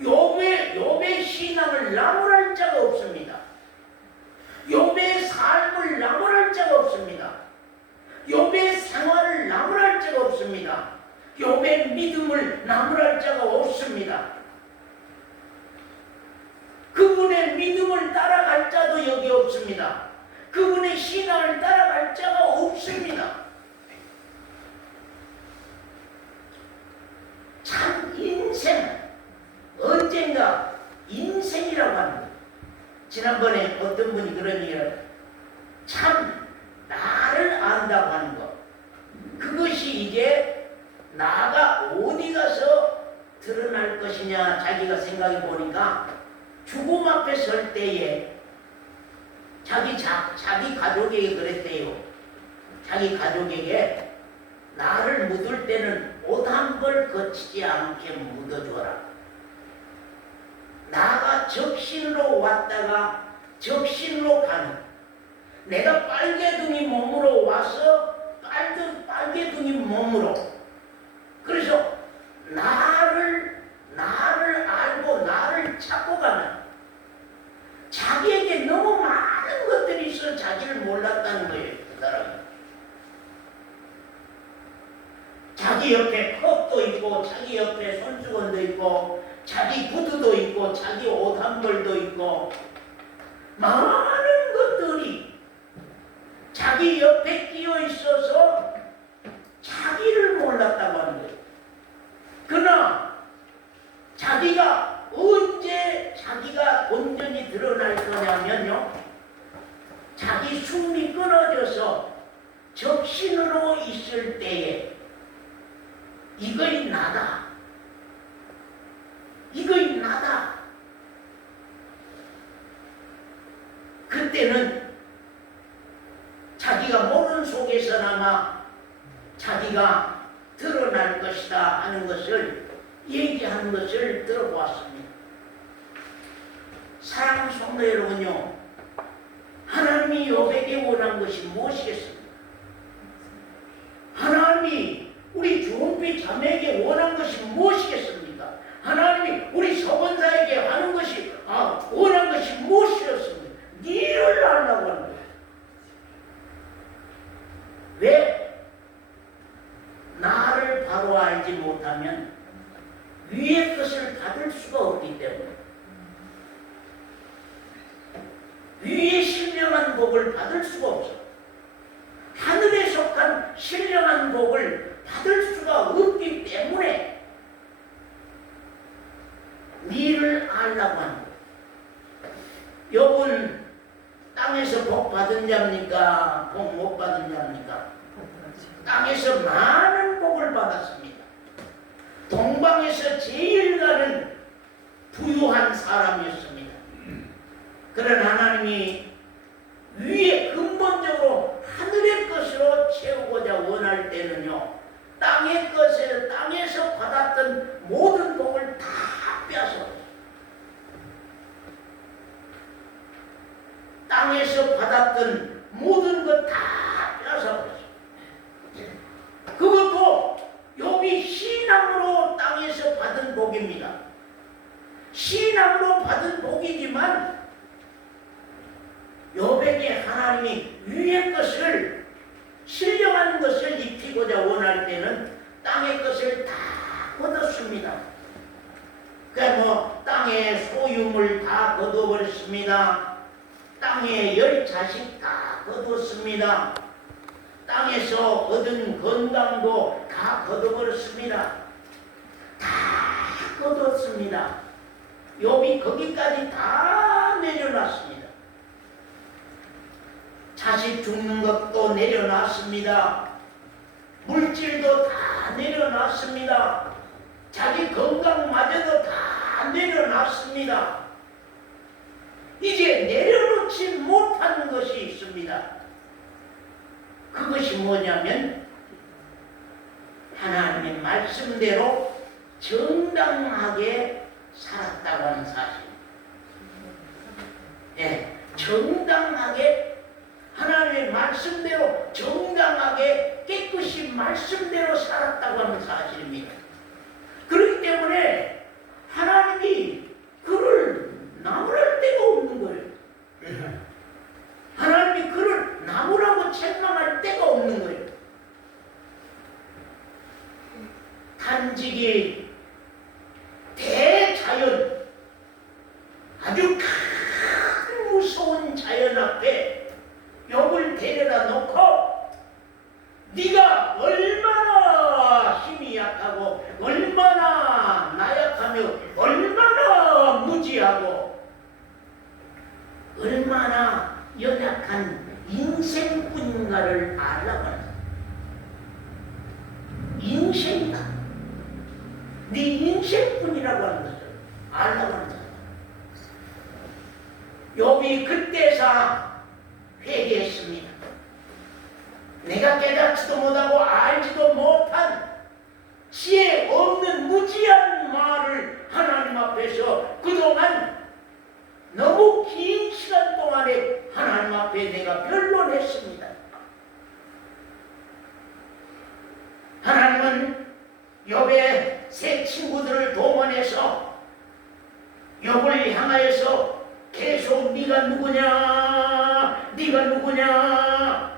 욥의 신앙을 나무랄 자가 없습니다. 욥의 삶을 나무랄 자가 없습니다. 욥의 생활을 나무랄 자가 없습니다. 욥의 믿음을 나무랄 자가 없습니다. 그분의 믿음을 따라갈 자도 여기 없습니다. 그분의 신앙을 따라갈 자가 없습니다. 참 인생, 언젠가 인생이라고 하는 것. 지난번에 어떤 분이 그런 얘기를 참 나를 안다고 하는 것. 그것이 이제 나가 어디 가서 드러날 것이냐 자기가 생각해 보니까 죽음 앞에 설 때에 자기 가족에게 그랬대요. 자기 가족에게 나를 묻을 때는 옷 한 벌 거치지 않게 묻어줘라. 나가 적신으로 왔다가 적신으로 가는, 내가 빨개둥이 몸으로 와서 빨개둥이 몸으로, 그래서 나를 알고 나를 찾고 가는, 자기에게 너무 많은 것들이 있어 자기를 몰랐다는 거예요. 그 사람이. 자기 옆에 컵도 있고 자기 옆에 손수건도 있고 자기 구두도 있고 자기 옷 한 벌도 있고 많은 것들이 자기 옆에 끼어 있어서 자기를 몰랐다고 하는 거예요. 그러나 자기가 언제 자기가 온전히 드러날 거냐면요, 자기 숨이 끊어져서 적신으로 있을 때에 이거이 나다. 이거이 나다. 그때는 자기가 모르는 속에서나마 자기가 드러날 것이다 하는 것을 얘기하는 것을 들어보았습니다. 사랑하는 성도 여러분요, 하나님이 욥에게 원한 것이 무엇이겠습니까? 하나님이 우리 주은빛 자매에게 원한 것이 무엇이겠습니까? 하나님이 우리 서본사에게 하는 것이 원한 것이 무엇이었습니까? 니를 알라고 하는 거예요. 왜? 나를 바로 알지 못하면 위의 것을 받을 수가 없기 때문에, 위의 신령한 복을 받을 수가 없어. 하늘에 속한 신령한 복을 받을 수가 없기 때문에 니를 알라고 하는 거예요. 욥은 땅에서 복 받은 자입니까? 복 못 받은 자입니까? 땅에서 많은 복을 받았습니다. 동방에서 제일 가는 부유한 사람이었습니다. 그런 하나님이 위에 근본적으로 하늘의 것으로 채우고자 원할 때는요, 땅에서 받았던 모든 복을 다 빼앗아, 땅에서 받았던 모든 것 다 빼앗아 버렸어. 그것도 욥이 신앙으로 땅에서 받은 복입니다. 신앙으로 받은 복이지만 욥에게 하나님이 위의 것을, 신령한 것을 입히고자 원할 때는 땅의 것을 다 거뒀습니다. 그러니까 땅의 소유물 다 거둬버렸습니다. 땅의 10자식 다 거뒀습니다. 땅에서 얻은 건강도 다 거둬버렸습니다. 다 거뒀습니다. 욥이 거기까지 다 내려놨습니다. 자식 죽는 것도 내려놨습니다. 물질도 다 내려놨습니다. 자기 건강마저도 다 내려놨습니다. 이제 내려놓지 못한 것이 있습니다. 그것이 뭐냐면 하나님의 말씀대로 정당하게 살았다고 하는 사실. 예, 정당하게 하나님의 말씀대로 정당하게 깨끗이 말씀대로 살았다고 하는 사실입니다. 그렇기 때문에 하나님이 그를 나무랄 데가 없는 거예요. 하나님이 그를 나무라고 책망할 데가 없는 거예요. 단지 대자연, 아주 큰 무서운 자연 앞에 욥을 데려다 놓고 네가 얼마나 힘이 약하고 얼마나 나약하며 얼마나 무지하고 얼마나 연약한 인생뿐인가를 알라고 하는 거예요. 인생이다. 네 인생뿐이라고 하는 것을 알라고 하는 거예요. 욥이 그때서 회개했습니다. 내가 깨닫지도 못하고 알지도 못한 지혜 없는 무지한 말을 하나님 앞에서 그동안 너무 긴 시간 동안에 하나님 앞에 내가 변론했습니다. 하나님은 욥의 세 친구들을 동원해서 욥을 향하여서 계속 네가 누구냐, 네가 누구냐.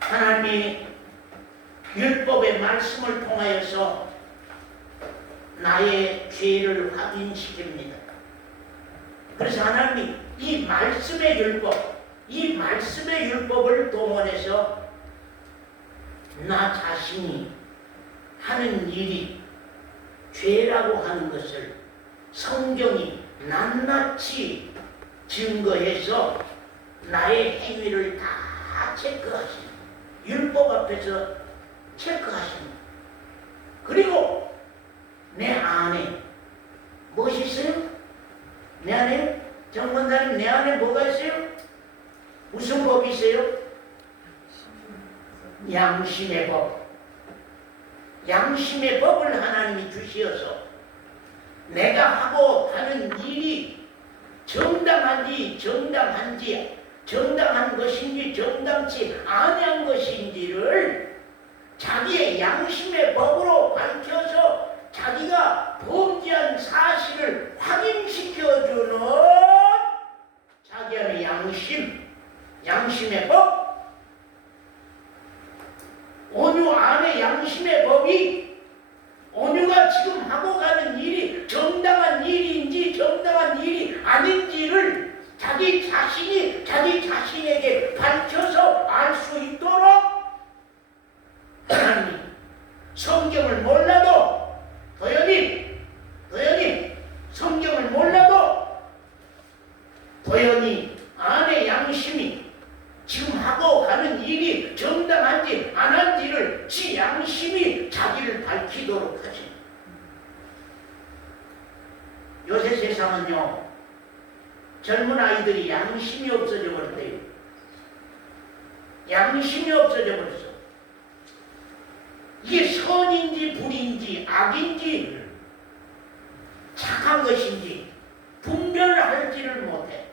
하나님이 율법의 말씀을 통하여서 나의 죄를 확인시킵니다. 그래서 하나님이 이 말씀의 율법, 이 말씀의 율법을 동원해서 나 자신이 하는 일이 죄라고 하는 것을 성경이 낱낱이 증거해서 나의 행위를 다 체크하십니다. 율법 앞에서 체크하십니다. 그리고 내 안에 무엇이 있어요? 내 안에 정권사님 내 안에 뭐가 있어요? 무슨 법이 있어요? 양심의 법. 양심의 법을 하나님이 주시어서 내가 하고 하는 일이 정당한지 정당한 것인지 정당치 아니한 것인지를 자기의 양심의 법으로 밝혀서 자기가 범죄한 사실을 확인시켜주는 자기 안의 양심의 법. 온유 안에 양심의 법이 온유가 지금 하고 가는 일이 정당한 일인지 정당한 일이 아닌지를 자기 자신에게 밝혀서 알 수 있도록 하나님이 성경을 몰라도 도연히 성경을 몰라도 도연히 안에 양심이 지금 하고 가는 일이 정당한지 안 한지를 지 양심이 자기를 밝히도록 하지. 요새 세상은요, 젊은 아이들이 양심이 없어져 버렸대요. 양심이 없어져 버렸어. 이게 선인지 불인지 악인지 착한 것인지 분별할지를 못해.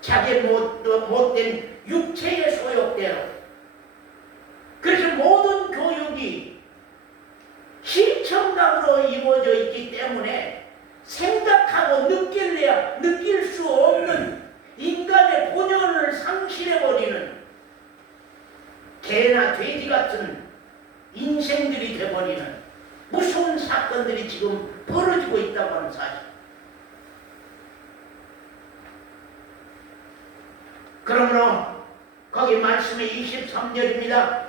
자기 못된 육체의 소욕대로. 그래서 모든 교육이 실천각으로 이루어져 있기 때문에 생각하고 느낄 수 없는 인간의 본연을 상실해버리는 개나 돼지 같은 인생들이 돼버리는 무서운 사건들이 지금 벌어지고 있다고 하는 사실. 그러므로 거기 말씀의 23절입니다.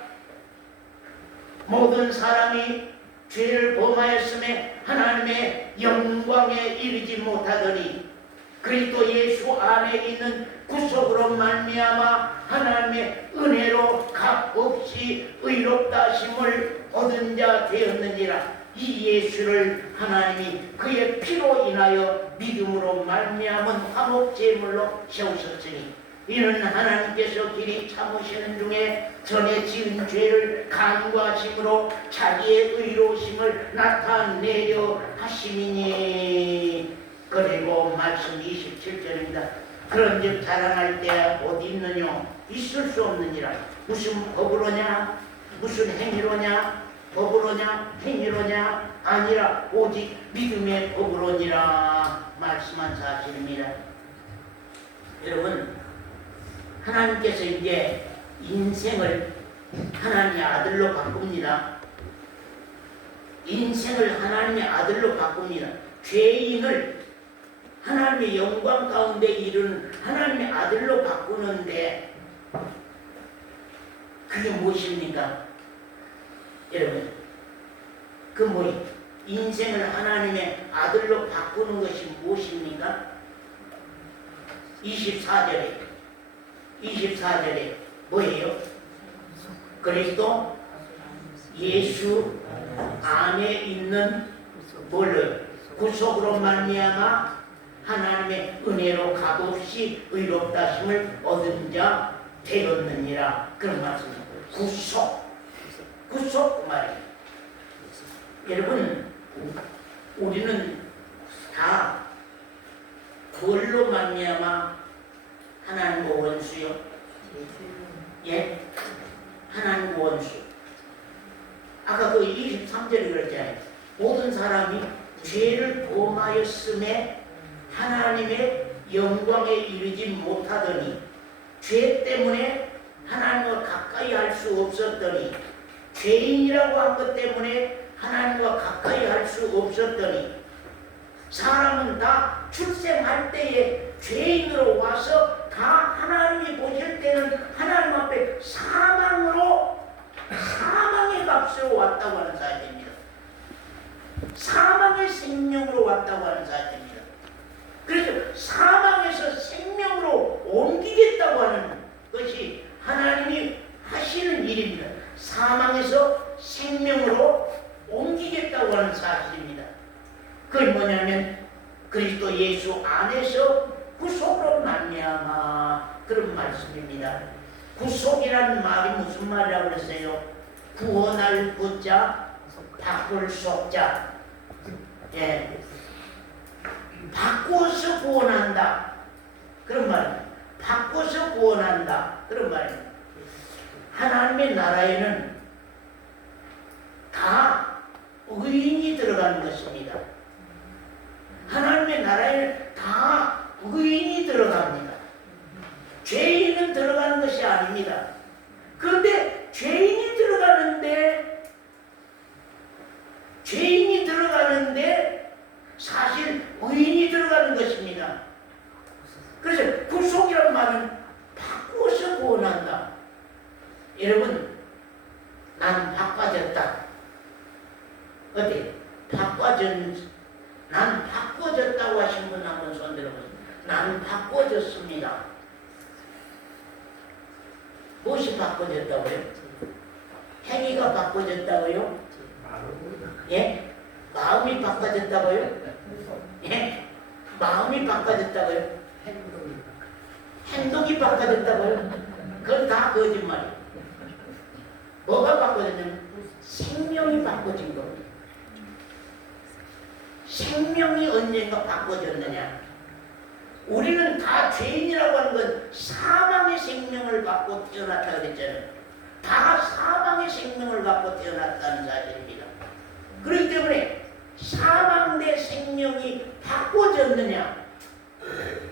모든 사람이 죄를 범하였음에 하나님의 영광에 이르지 못하더니 그리스도 예수 안에 있는 구속으로 말미암아 하나님의 은혜로 값없이 의롭다 하심을 얻은 자 되었느니라. 이 예수를 하나님이 그의 피로 인하여 믿음으로 말미암은 화목 제물로 세우셨으니 이는 하나님께서 길이 참으시는 중에 전에 지은 죄를 간구하심으로 자기의 의로우심을 나타내려 하심이니. 그리고 말씀 27절입니다. 그런즉 자랑할 때 어디 있느냐? 있을 수 없느니라. 무슨 법으로냐? 무슨 행위로냐? 법으로냐? 행위로냐? 아니라 오직 믿음의 법으로니라 말씀한 사실입니다. 여러분, 하나님께서 이제 인생을 하나님의 아들로 바꿉니다. 인생을 하나님의 아들로 바꿉니다. 죄인을 하나님의 영광 가운데 이르는 하나님의 아들로 바꾸는데 그게 무엇입니까? 여러분, 그 뭐예요? 인생을 하나님의 아들로 바꾸는 것이 무엇입니까? 24절에 뭐예요? 그리스도 예수 안에 있는 뭘로? 구속으로 말미암아 하나님의 은혜로 값없이 의롭다 하심을 얻은 자 되었느니라. 그런 말씀입니다. 구속 말이에요. 여러분, 우리는 다 그걸로 말미암아 하나님과 원수요. 예? 하나님과 원수. 아까 그 23절에 그랬잖아요. 모든 사람이 죄를 범하였음에 하나님의 영광에 이르지 못하더니 죄 때문에 하나님과 가까이 할 수 없었더니 죄인이라고 한 것 때문에 하나님과 가까이 할 수 없었더니 사람은 다 출생할 때에 죄인으로 와서 다 하나님이 보실 때는 하나님 앞에 사망의 값으로 왔다고 하는 사실입니다. 사망의 생명으로 왔다고 하는 사실입니다. 그래서 사망에서 생명으로 옮기겠다고 하는 것이 하나님이 하시는 일입니다. 사망에서 생명으로 옮기겠다고 하는 사실입니다. 그게 뭐냐면 그리스도 예수 안에서 구속으로 말미암아 그런 말씀입니다. 구속이라는 말이 무슨 말이라고 그랬어요? 구원할 구자, 바꿀 속자. 예. 바꾸어서 구원한다. 그런 말입니다. 바꿔서 구원한다. 그런 말입니다. 하나님의 나라에는 다 의인이 들어가는 것입니다. 하나님의 나라에는 다 의인이 들어갑니다. 죄인은 들어가는 것이 아닙니다. 그런데 죄인이 들어가는데 사실 의인이 들어가는 것입니다. 그래서 구속이라는 말은 바꾸어서 구원한다. 여러분, 난 바꿔졌다. 어때? 난 바꿔졌다고 하신 분 한번 손 들어보세요. 나는 바꿔졌습니다. 무엇이 바꿔졌다고요? 행위가 바꿔졌다고요? 예? 마음이 바꿔졌다고요? 예? 마음이 바꿔졌다고요? 행동이 바꿔졌다고요? 그건 다 거짓말이에요. 뭐가 바꿔졌냐면 생명이 바꿔진 겁니다. 생명이 언젠가 바꿔졌느냐? 우리는 다 죄인이라고 하는 건 사망의 생명을 받고 태어났다 그랬잖아요. 다 사망의 생명을 받고 태어났다는 사실입니다. 그렇기 때문에 사망 대 생명이 바꿔졌느냐?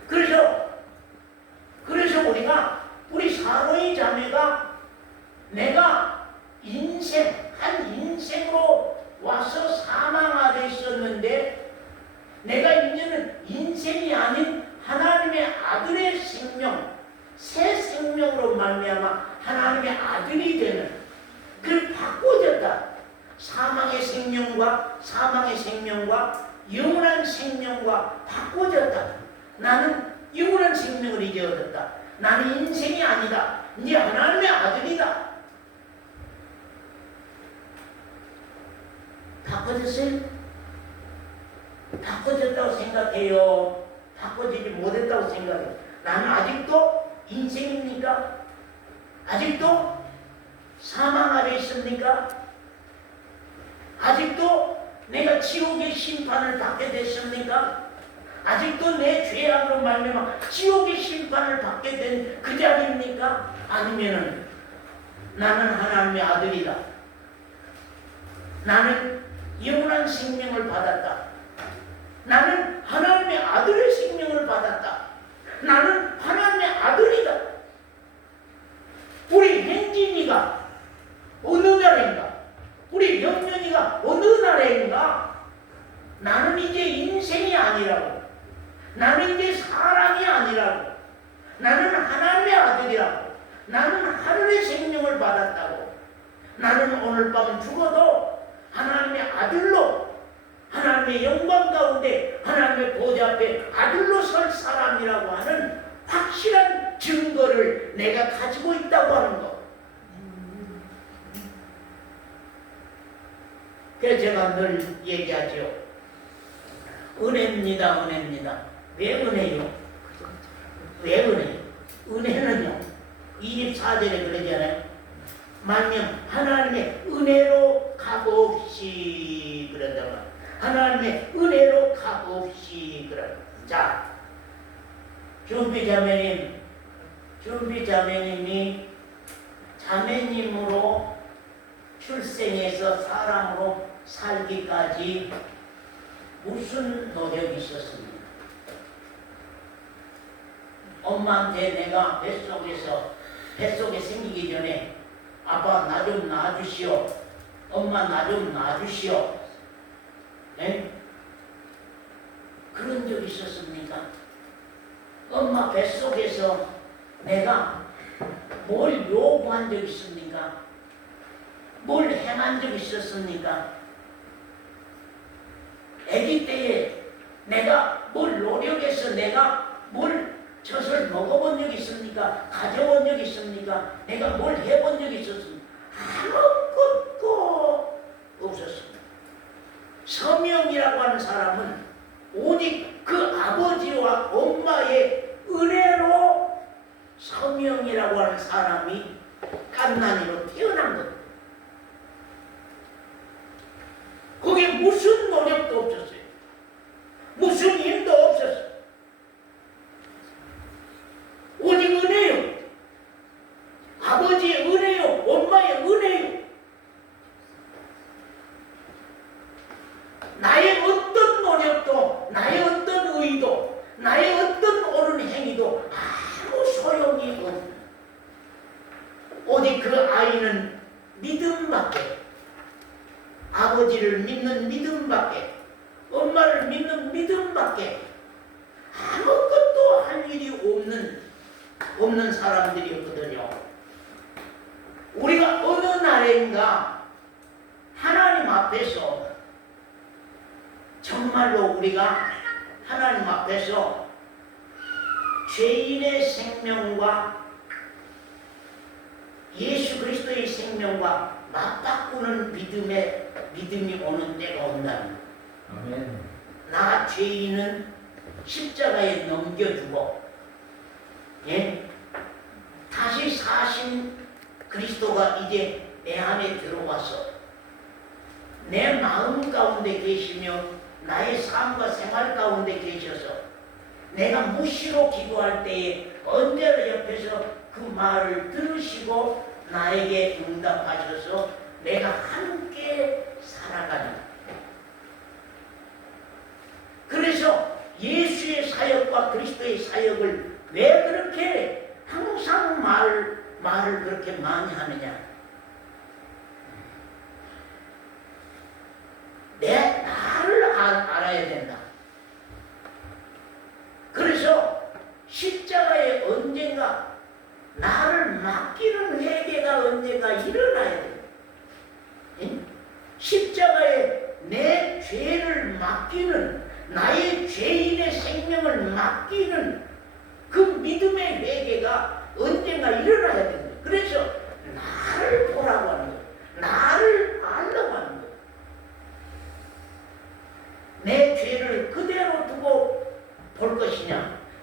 그래서 우리 사로의 자매가 내가 한 인생으로 와서 사망 아래 있었는데 내가 이제는 인생이 아닌 하나님의 아들의 생명, 새 생명으로 말미암아 하나님의 아들이 되는 그 바꿔졌다. 사망의 생명과 영원한 생명과 바꿔졌다. 나는 영원한 생명을 이제 얻었다. 나는 인생이 아니다. 이제 하나님의 아들이다. 바꿔졌어요? 바꿔졌다고 생각해요? 바꿔지지 못했다고 생각해요? 나는 아직도 인생입니까? 아직도 사망 아래 있습니까? 아직도 내가 지옥의 심판을 받게 됐습니까? 아직도 내 죄악으로 말미암아 지옥의 심판을 받게 된 그 자리입니까? 아니면은 나는 하나님의 아들이다. 나는 영원한 생명을 받았다. 나는 하나님의 아들의 생명을 받았다. 나는 하나님의 아들이다. 우리 행진이가 어느 나라인가? 우리 영년이가 어느 나라인가? 나는 이제 인생이 아니라고. 나는 이제 사람이 아니라고. 나는 하나님의 아들이라고. 나는 하늘의 생명을 받았다고. 나는 오늘 밤 죽어도 하나님의 아들로, 하나님의 영광 가운데 하나님의 보좌 앞에 아들로 설 사람이라고 하는 확실한 증거를 내가 가지고 있다고 하는 것. 그래서 제가 늘 얘기하죠. 은혜입니다. 은혜입니다. 왜 은혜요? 왜 은혜요? 은혜는요 24절에 그러잖아요. 만약 하나님의 은혜로 값없이 그러다가 하나님의 은혜로 값없이 그러. 자, 준비자매님이 자매님으로 출생해서 사람으로 살기까지 무슨 노력이 있었습니까? 엄마한테 내가 뱃속에 생기기 전에 아빠 나 좀 낳아주시오. 엄마 나 좀 낳아주시오. 네? 그런 적 있었습니까? 엄마 뱃속에서 내가 뭘 요구한 적 있습니까? 뭘 행한 적 있었습니까? 아기 때에 내가 뭘 노력해서 내가 뭘 젖을 먹어본 적 있습니까? 가져본 적 있습니까? 내가 뭘 해본 적 있었습니까? 아무것도 없었습니다. 서명이라고 하는 사람은 오직 그 아버지와 엄마의 은혜로 서명이라고 하는 사람이 갓난이로 태어난 겁니다. 거기에 무슨 노력도 없었어요. 무슨 힘도 없었어요. 오직 은혜요. 아버지의 은혜요. 엄마의 은혜요. 나의 어떤 노력도, 나의 어떤 의도, 나의 어떤 옳은 행위도 아무 소용이 없는, 오직 그 아이는 믿음밖에, 아버지를 믿는 믿음밖에, 엄마를 믿는 믿음밖에 아무것도 할 일이 없는 사람들이었거든요. 우리가 어느 날인가 하나님 앞에서 정말로 우리가 하나님 앞에서 죄인의 생명과 예수 그리스도의 생명과 맞바꾸는 믿음이 오는 때가 온다는 거예요. 아멘. 나 죄인은 십자가에 넘겨주고, 예? 다시 사신 그리스도가 이제 내 안에 들어와서 내 마음 가운데 계시며 나의 삶과 생활 가운데 계셔서 내가 무시로 기도할 때에 언제나 옆에서 그 말을 들으시고 나에게 응답하셔서 내가 함께 살아가는. 그래서 예수의 사역과 그리스도의 사역을 왜 그렇게 항상 말을 그렇게 많이 하느냐? 나를 알아야 된다. 그래서 십자가에 언젠가 나를 맡기는 회개가 언젠가 일어나야 돼요. 십자가에 내 죄를 맡기는, 나의 죄인의 생명을 맡기는 그 믿음의 회개가 언젠가 일어나야 됩니다. 그래서 나를 보라고 하는 거예요. 나를 알라고 하는 거예요.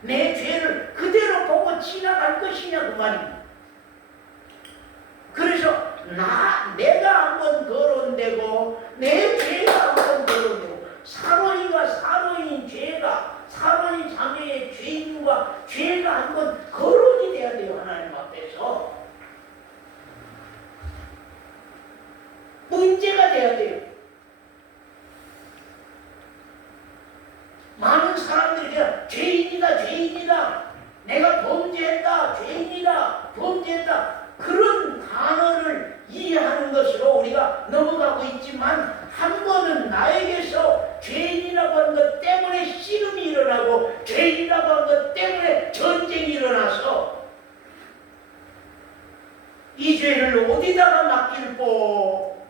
내 죄를 그대로 보고 지나갈 것이냐 그 말입니다. 그래서 내가 한번 거론되고 내 죄가 한번 거론되고 사로이가 사로인 죄가 사로인 자매의 죄인과 죄가 한번 거론이 돼야 돼요. 하나님 앞에서 문제가 돼야 돼요. 많은 사람들이 그냥 죄인이다 내가 범죄했다 범죄했다 그런 단어를 이해하는 것으로 우리가 넘어가고 있지만 한 번은 나에게서 죄인이라고 하는 것 때문에 씨름이 일어나고 죄인이라고 하는 것 때문에 전쟁이 일어나서 이 죄를 어디다가 맡길꼬,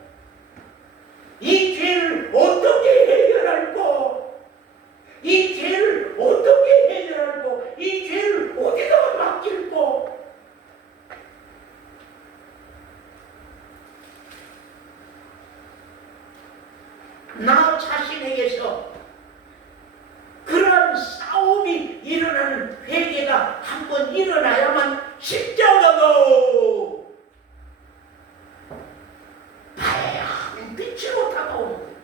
이 죄를 어떻게 해결할꼬, 이 죄를 어떻게 해결할꼬, 이 죄를 어디다가 맡길꼬. 나 자신에게서 그러한 싸움이 일어나는 회개가 한번 일어나야만 십자가가 하얀 빛으로 다가오는 거예요.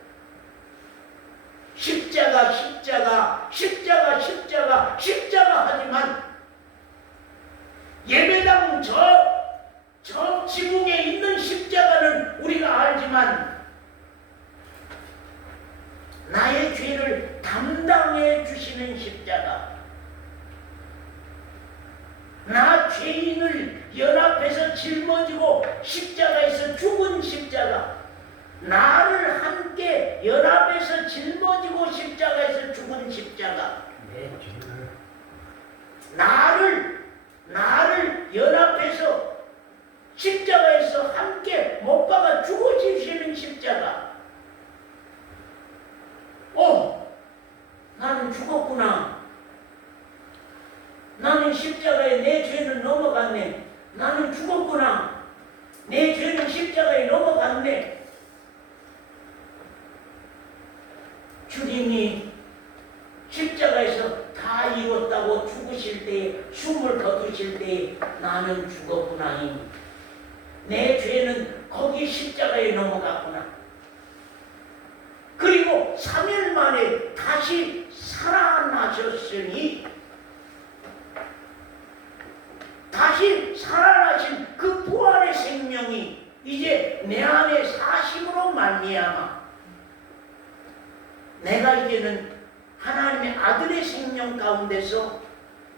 십자가 하지만 예배당 저 지붕에 있는 십자가는 우리가 알지만 나의 죄를 담당해 주시는 십자가, 나 죄인을 연합해서 짊어지고 십자가에서 죽은 십자가, 나를 함께 연합해서 짊어지고 십자가에서 죽은 십자가, 나를 연합해서 십자가에서 함께 못 박아 죽어주시는 십자가. 나는 죽었구나. 나는 십자가에 내 죄는 넘어갔네. 나는 죽었구나. 내 죄는 십자가에 넘어갔네. 주님이 십자가에서 다 이뤘다고 죽으실 때에, 숨을 거두실 때에 나는 죽었구나. 내 죄는 거기 십자가에 넘어갔구나. 그리고 3일 만에 다시 살아나셨으니, 다시 살아나신 그 부활의 생명이 이제 내 안에 사심으로 말미암아 내가 이제는 하나님의 아들의 생명 가운데서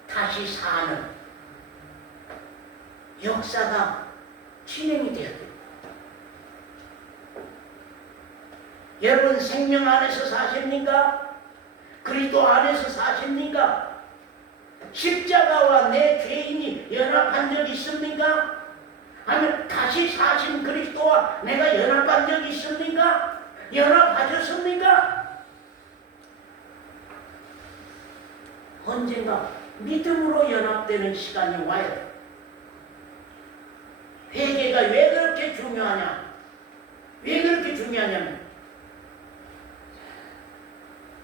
다시 사는 역사가 진행이 되어야 됩니다. 여러분 생명 안에서 사십니까? 그리스도 안에서 사십니까? 십자가와 내 죄인이 연합한 적 있습니까? 아니면 다시 사신 그리스도와 내가 연합한 적 있습니까? 연합하셨습니까? 언젠가 믿음으로 연합되는 시간이 와요. 회개가 왜 그렇게 중요하냐? 왜 그렇게 중요하냐면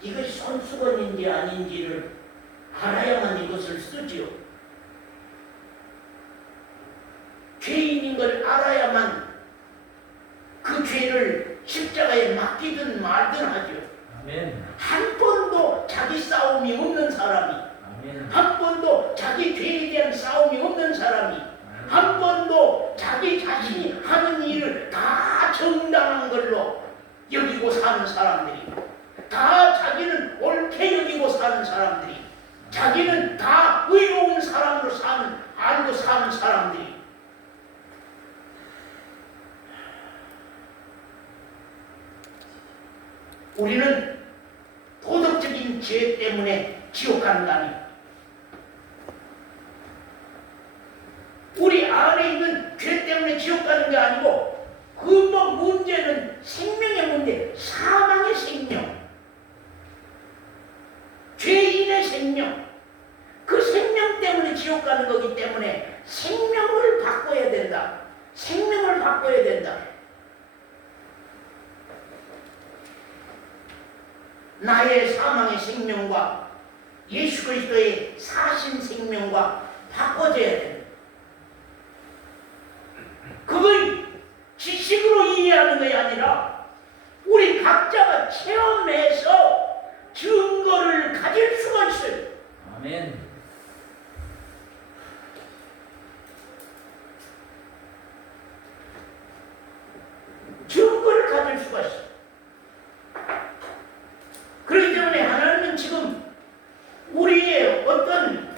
이것이 손수건인지 아닌지를 알아야만 이것을 쓰지요. 죄인인 걸 알아야만 그 죄를 십자가에 맡기든 말든 하죠. 아멘. 한 번도 자기 싸움이 없는 사람이, 아멘. 한 번도 자기 죄에 대한 싸움이 없는 사람이, 한 번도 자기 자신이 하는 일을 다 정당한 걸로 여기고 사는 사람들이, 다 자기는 옳게 여기고 사는 사람들이, 자기는 다 의로운 사람으로 알고 사는 사람들이, 우리는 도덕적인 죄 때문에 지옥 가는 거 아니에요. 우리 안에 있는 죄 때문에 지옥 가는 게 아니고 그 문제는 생명의 문제, 사망의 생명, 죄인의 생명, 그 생명 때문에 지옥 가는 거기 때문에 생명을 바꿔야 된다. 생명을 바꿔야 된다. 나의 사망의 생명과 예수 그리스도의 사신 생명과 바꿔져야 됩니다. 그걸 지식으로 이해하는 것이 아니라 우리 각자가 체험해서 증거를 가질 수가 있어요. 아멘. 증거를 가질 수가 있어요. 그렇기 때문에 하나님은 지금 우리의 어떤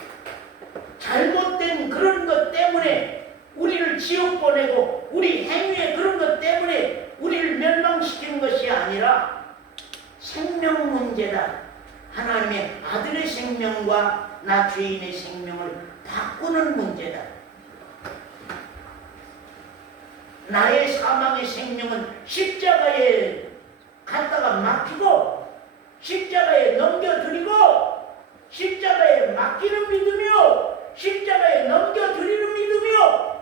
잘못된 그런 것 때문에 우리를 지옥 보내고 우리 행위의 그런 것 때문에 우리를 멸망시키는 것이 아니라 생명 문제다. 하나님의 아들의 생명과 나 죄인의 생명을 바꾸는 문제다. 나의 사망의 생명은 십자가에 갖다가 맡기고 십자가에 넘겨드리고 십자가에 맡기는 믿음이요 십자가에 넘겨드리는 믿음이요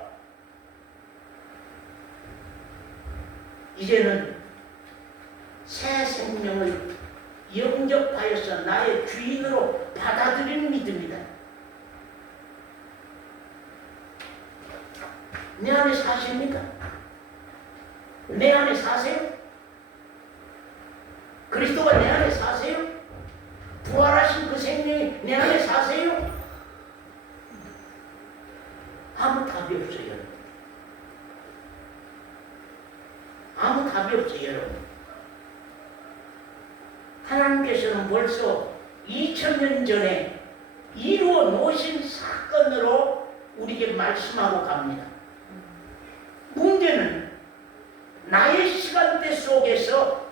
이제는 새 생명을 영접하여서 나의 주인으로 받아들이는 믿음이다. 내 안에 사십니까? 내 안에 사세요? 그리스도가 내 안에 사세요? 부활하신 그 생명이 내 안에 사세요? 아무 답이 없어요, 여러분. 아무 답이 없어요, 여러분. 하나님께서는 벌써 2000년 전에 이루어 놓으신 사건으로 우리에게 말씀하고 갑니다. 문제는 나의 시간대 속에서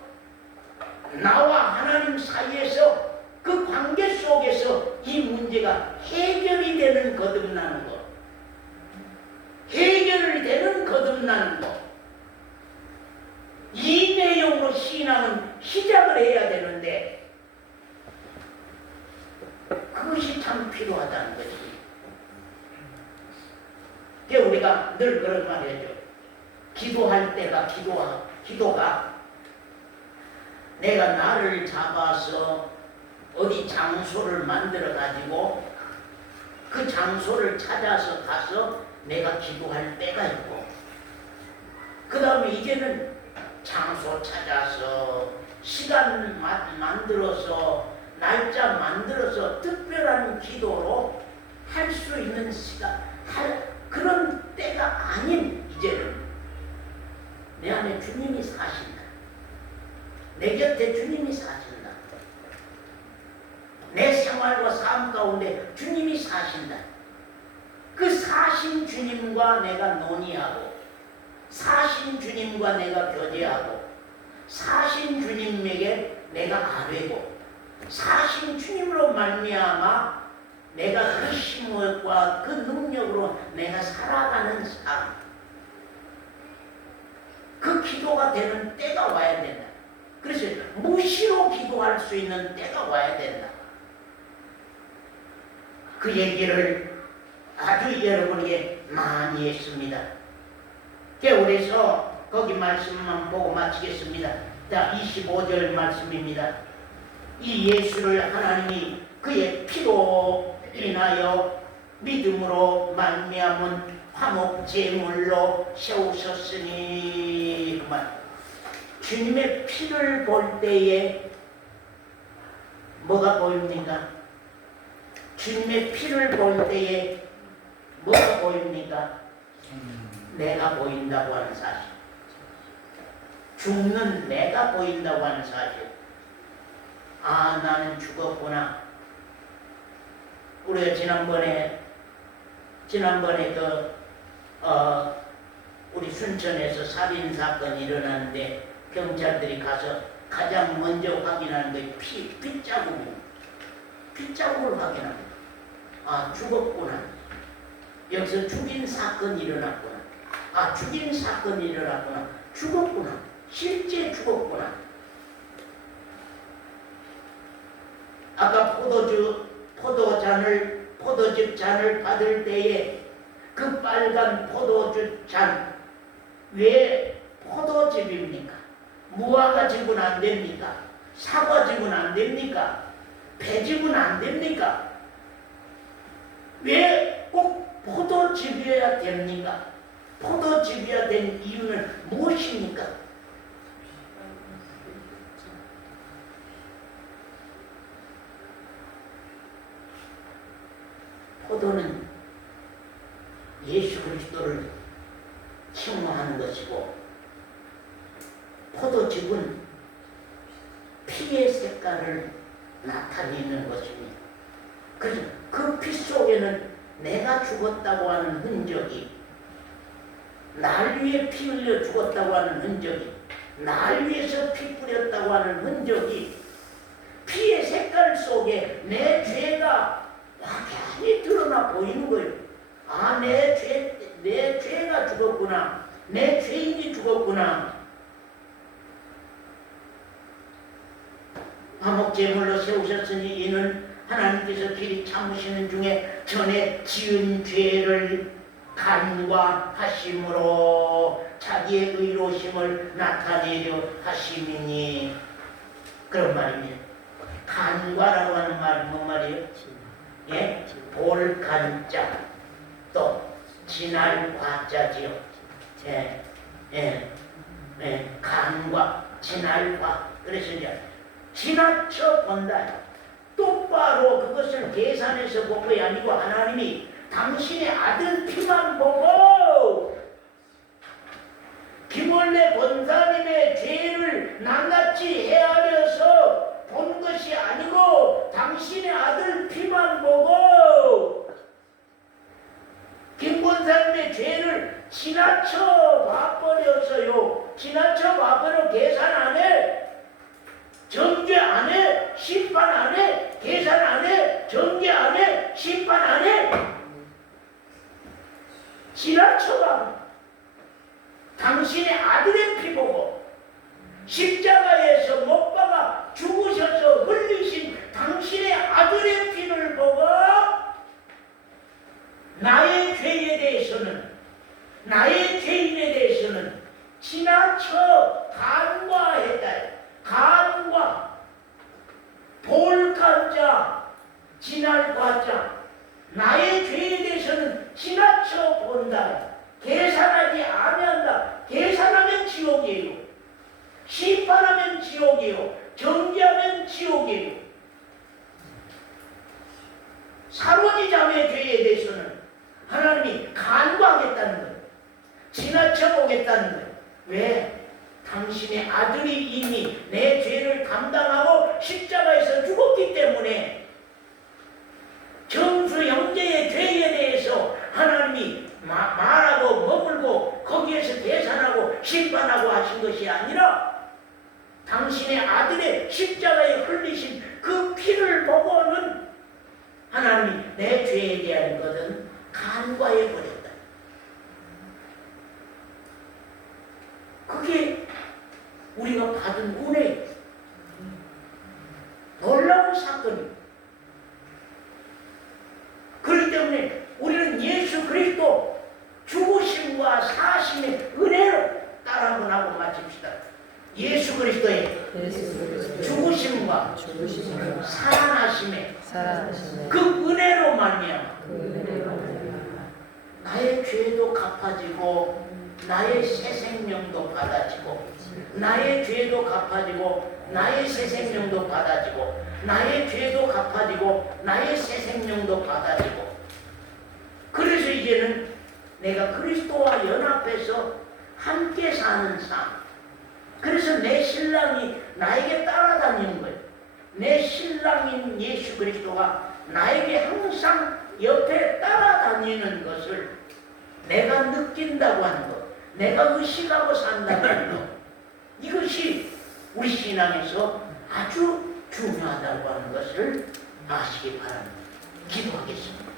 나와 하나님 사이에서 그 관계 속에서 이 문제가 해결이 되는 거듭나는 것, 해결이 되는 거듭나는 것, 이 내용으로 신앙은 시작을 해야 되는데 그것이 참 필요하다는 거지. 그래서 우리가 늘 그런 말 해줘. 기도할 때가 기도가 내가 나를 잡아서 어디 장소를 만들어 가지고 그 장소를 찾아서 가서 내가 기도할 때가 있고 그 다음에 이제는 장소 찾아서 시간 만들어서 날짜 만들어서 특별한 기도로 할 수 있는 시간 그런 때가 아닌 이제는 내 안에 주님이 사신다. 내 곁에 주님이 사신다. 내 생활과 삶 가운데 주님이 사신다. 그 사신 주님과 내가 논의하고 사신 주님과 내가 교제하고 사신 주님에게 내가 아뢰고 사신 주님으로 말미암아 내가 그 힘과 그 능력으로 내가 살아가는 삶, 그 기도가 되는 때가 와야 된다. 그래서 무시로 기도할 수 있는 때가 와야 된다. 그 얘기를 아주 여러분에게 많이 했습니다. 그래서 거기 말씀만 보고 마치겠습니다. 자, 25절 말씀입니다. 이 예수를 하나님이 그의 피로 인하여 믿음으로 말미암은 화목 제물로 세우셨으니 주님의 피를 볼 때에 뭐가 보입니까? 주님의 피를 볼 때에 뭐가 보입니까? 내가 보인다고 하는 사실. 죽는 내가 보인다고 하는 사실. 아, 나는 죽었구나. 우리가 지난번에 우리 순천에서 살인 사건이 일어났는데 경찰들이 가서 가장 먼저 확인하는 게 핏자국을 확인합니다. 아, 죽었구나. 여기서 죽인 사건이 일어났구나. 아, 죽인 사건이 일어났구나. 죽었구나. 실제 죽었구나. 아까 포도즙 잔을 받을 때에 그 빨간 포도즙 잔 왜 포도즙입니까? 무화과즙은 안 됩니까? 사과즙은 안 됩니까? 배집은 안 됩니까? 왜 꼭 포도즙이어야 됩니까? 포도즙이어야 된 이유는 무엇입니까? 포도는 예수 그리스도를 칭호하는 것이고, 포도즙은 피의 색깔을 나타내는 것입니다. 그래서 그 피 속에는 내가 죽었다고 하는 흔적이, 날 위해 피 흘려 죽었다고 하는 흔적이, 날 위해서 피 뿌렸다고 하는 흔적이, 피의 색깔 속에 내 죄가 확연히 드러나 보이는 거예요. 아, 내 죄가 죽었구나. 내 죄인이 죽었구나. 화목제물로 세우셨으니 이는 하나님께서 길이 참으시는 중에 전에 지은 죄를 간과하심으로 자기의 의로심을 나타내려 하심이니. 그런 말입니다. 간과라고 하는 말이 뭔 말이에요? 예? 볼간자 또 지날 과자지요. 간과 지날과. 그래서 이제 지나쳐 본다. 똑바로 그것을 계산해서 본 것이 아니고 하나님이 당신의 아들 피만 보고 김원래 권사님의 죄를 낱낱이 헤아려서 본 것이 아니고 당신의 아들 피만 보고 김 권사님의 죄를 지나쳐 봐버렸어요. 지나쳐 봐버려. 계산 안 해. 정죄 안 해. 심판 안 해. 계산 안 해. 정죄 안 해. 심판 안 해. 지나쳐 봐. 당신의 아들의 피 보고 십자가에서 못 박아 죽으셔서 흘리신 당신의 아들의 피를 보고 나의 죄에 대해서는, 나의 죄인에 대해서는 지나쳐 간과했다. 간과, 볼간자, 지날과자. 나의 죄에 대해서는 지나쳐 본다. 계산하지 아니한다. 계산하면 지옥이에요. 심판하면 지옥이에요. 정죄하면 지옥이에요. 사로니 자매의 죄에 대해서는 하나님이 간과하겠다는 거예요. 지나쳐 보겠다는 거예요. 왜? 당신의 아들이 이미 내 죄를 감당하고 십자가에서 죽었기 때문에 정수 형제의 죄에 대해서 하나님이 말하고 머물고 거기에서 계산하고 심판하고 하신 것이 아니라 당신의 아들의 십자가에 흘리신 그 피를 보고는 하나님이 내 죄에 대한 것은 간과해 버렸다. 그게 우리가 받은 은혜, 놀라운 사건이에요. 그렇기 때문에 우리는 예수 그리스도 죽으심과 사심의 은혜로 따라 한번 하고 마칩시다. 예수 그리스도의 죽으심과 살아나심의 그 은혜로 말미암아 나의 죄도 갚아지고 나의 새 생명도 받아지고, 나의 죄도 갚아지고 나의 새 생명도 받아지고, 나의 죄도 갚아지고 나의 새 생명도 받아지고. 그래서 이제는 내가 그리스도와 연합해서 함께 사는 삶. 그래서 내 신랑이 나에게 따라다니는 거예요. 내 신랑인 예수 그리스도가 나에게 항상 옆에 따라다니는 것을 내가 느낀다고 하는 것, 내가 의식하고 산다고 하는 것, 이것이 우리 신앙에서 아주 중요하다고 하는 것을 아시기 바랍니다. 기도하겠습니다.